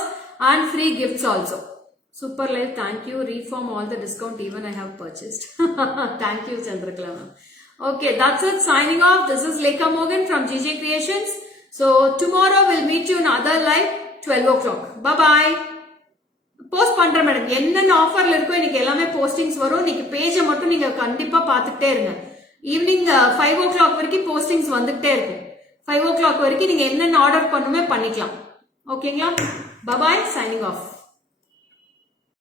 and free gifts also. Super live, thank you. Reform all the discount even I have purchased. Thank you Chandrakala ma'am. Okay, that's it. Signing off. This is Lekha Morgan from GJ Creations. So tomorrow we'll meet you in other live 12 o'clock. Bye bye. Post பண்றேன் madam, என்னென்ன ஆஃபர்ல இருக்கோ இன்னைக்கு எல்லாமே postings வரும். இன்னைக்கு பேஜை மட்டும் நீங்க கண்டிப்பா பாத்துக்கிட்டே இருங்க. ஈவினிங் 5 o'clock வரைக்கும் போஸ்டிங்ஸ் வந்துகிட்டே இருக்கும். 5 o'clock வரைக்கும் நீங்க என்னென்ன ஆர்டர் பண்ணுமே பண்ணிக்கலாம். ஓகேங்களா? Bye bye, signing off.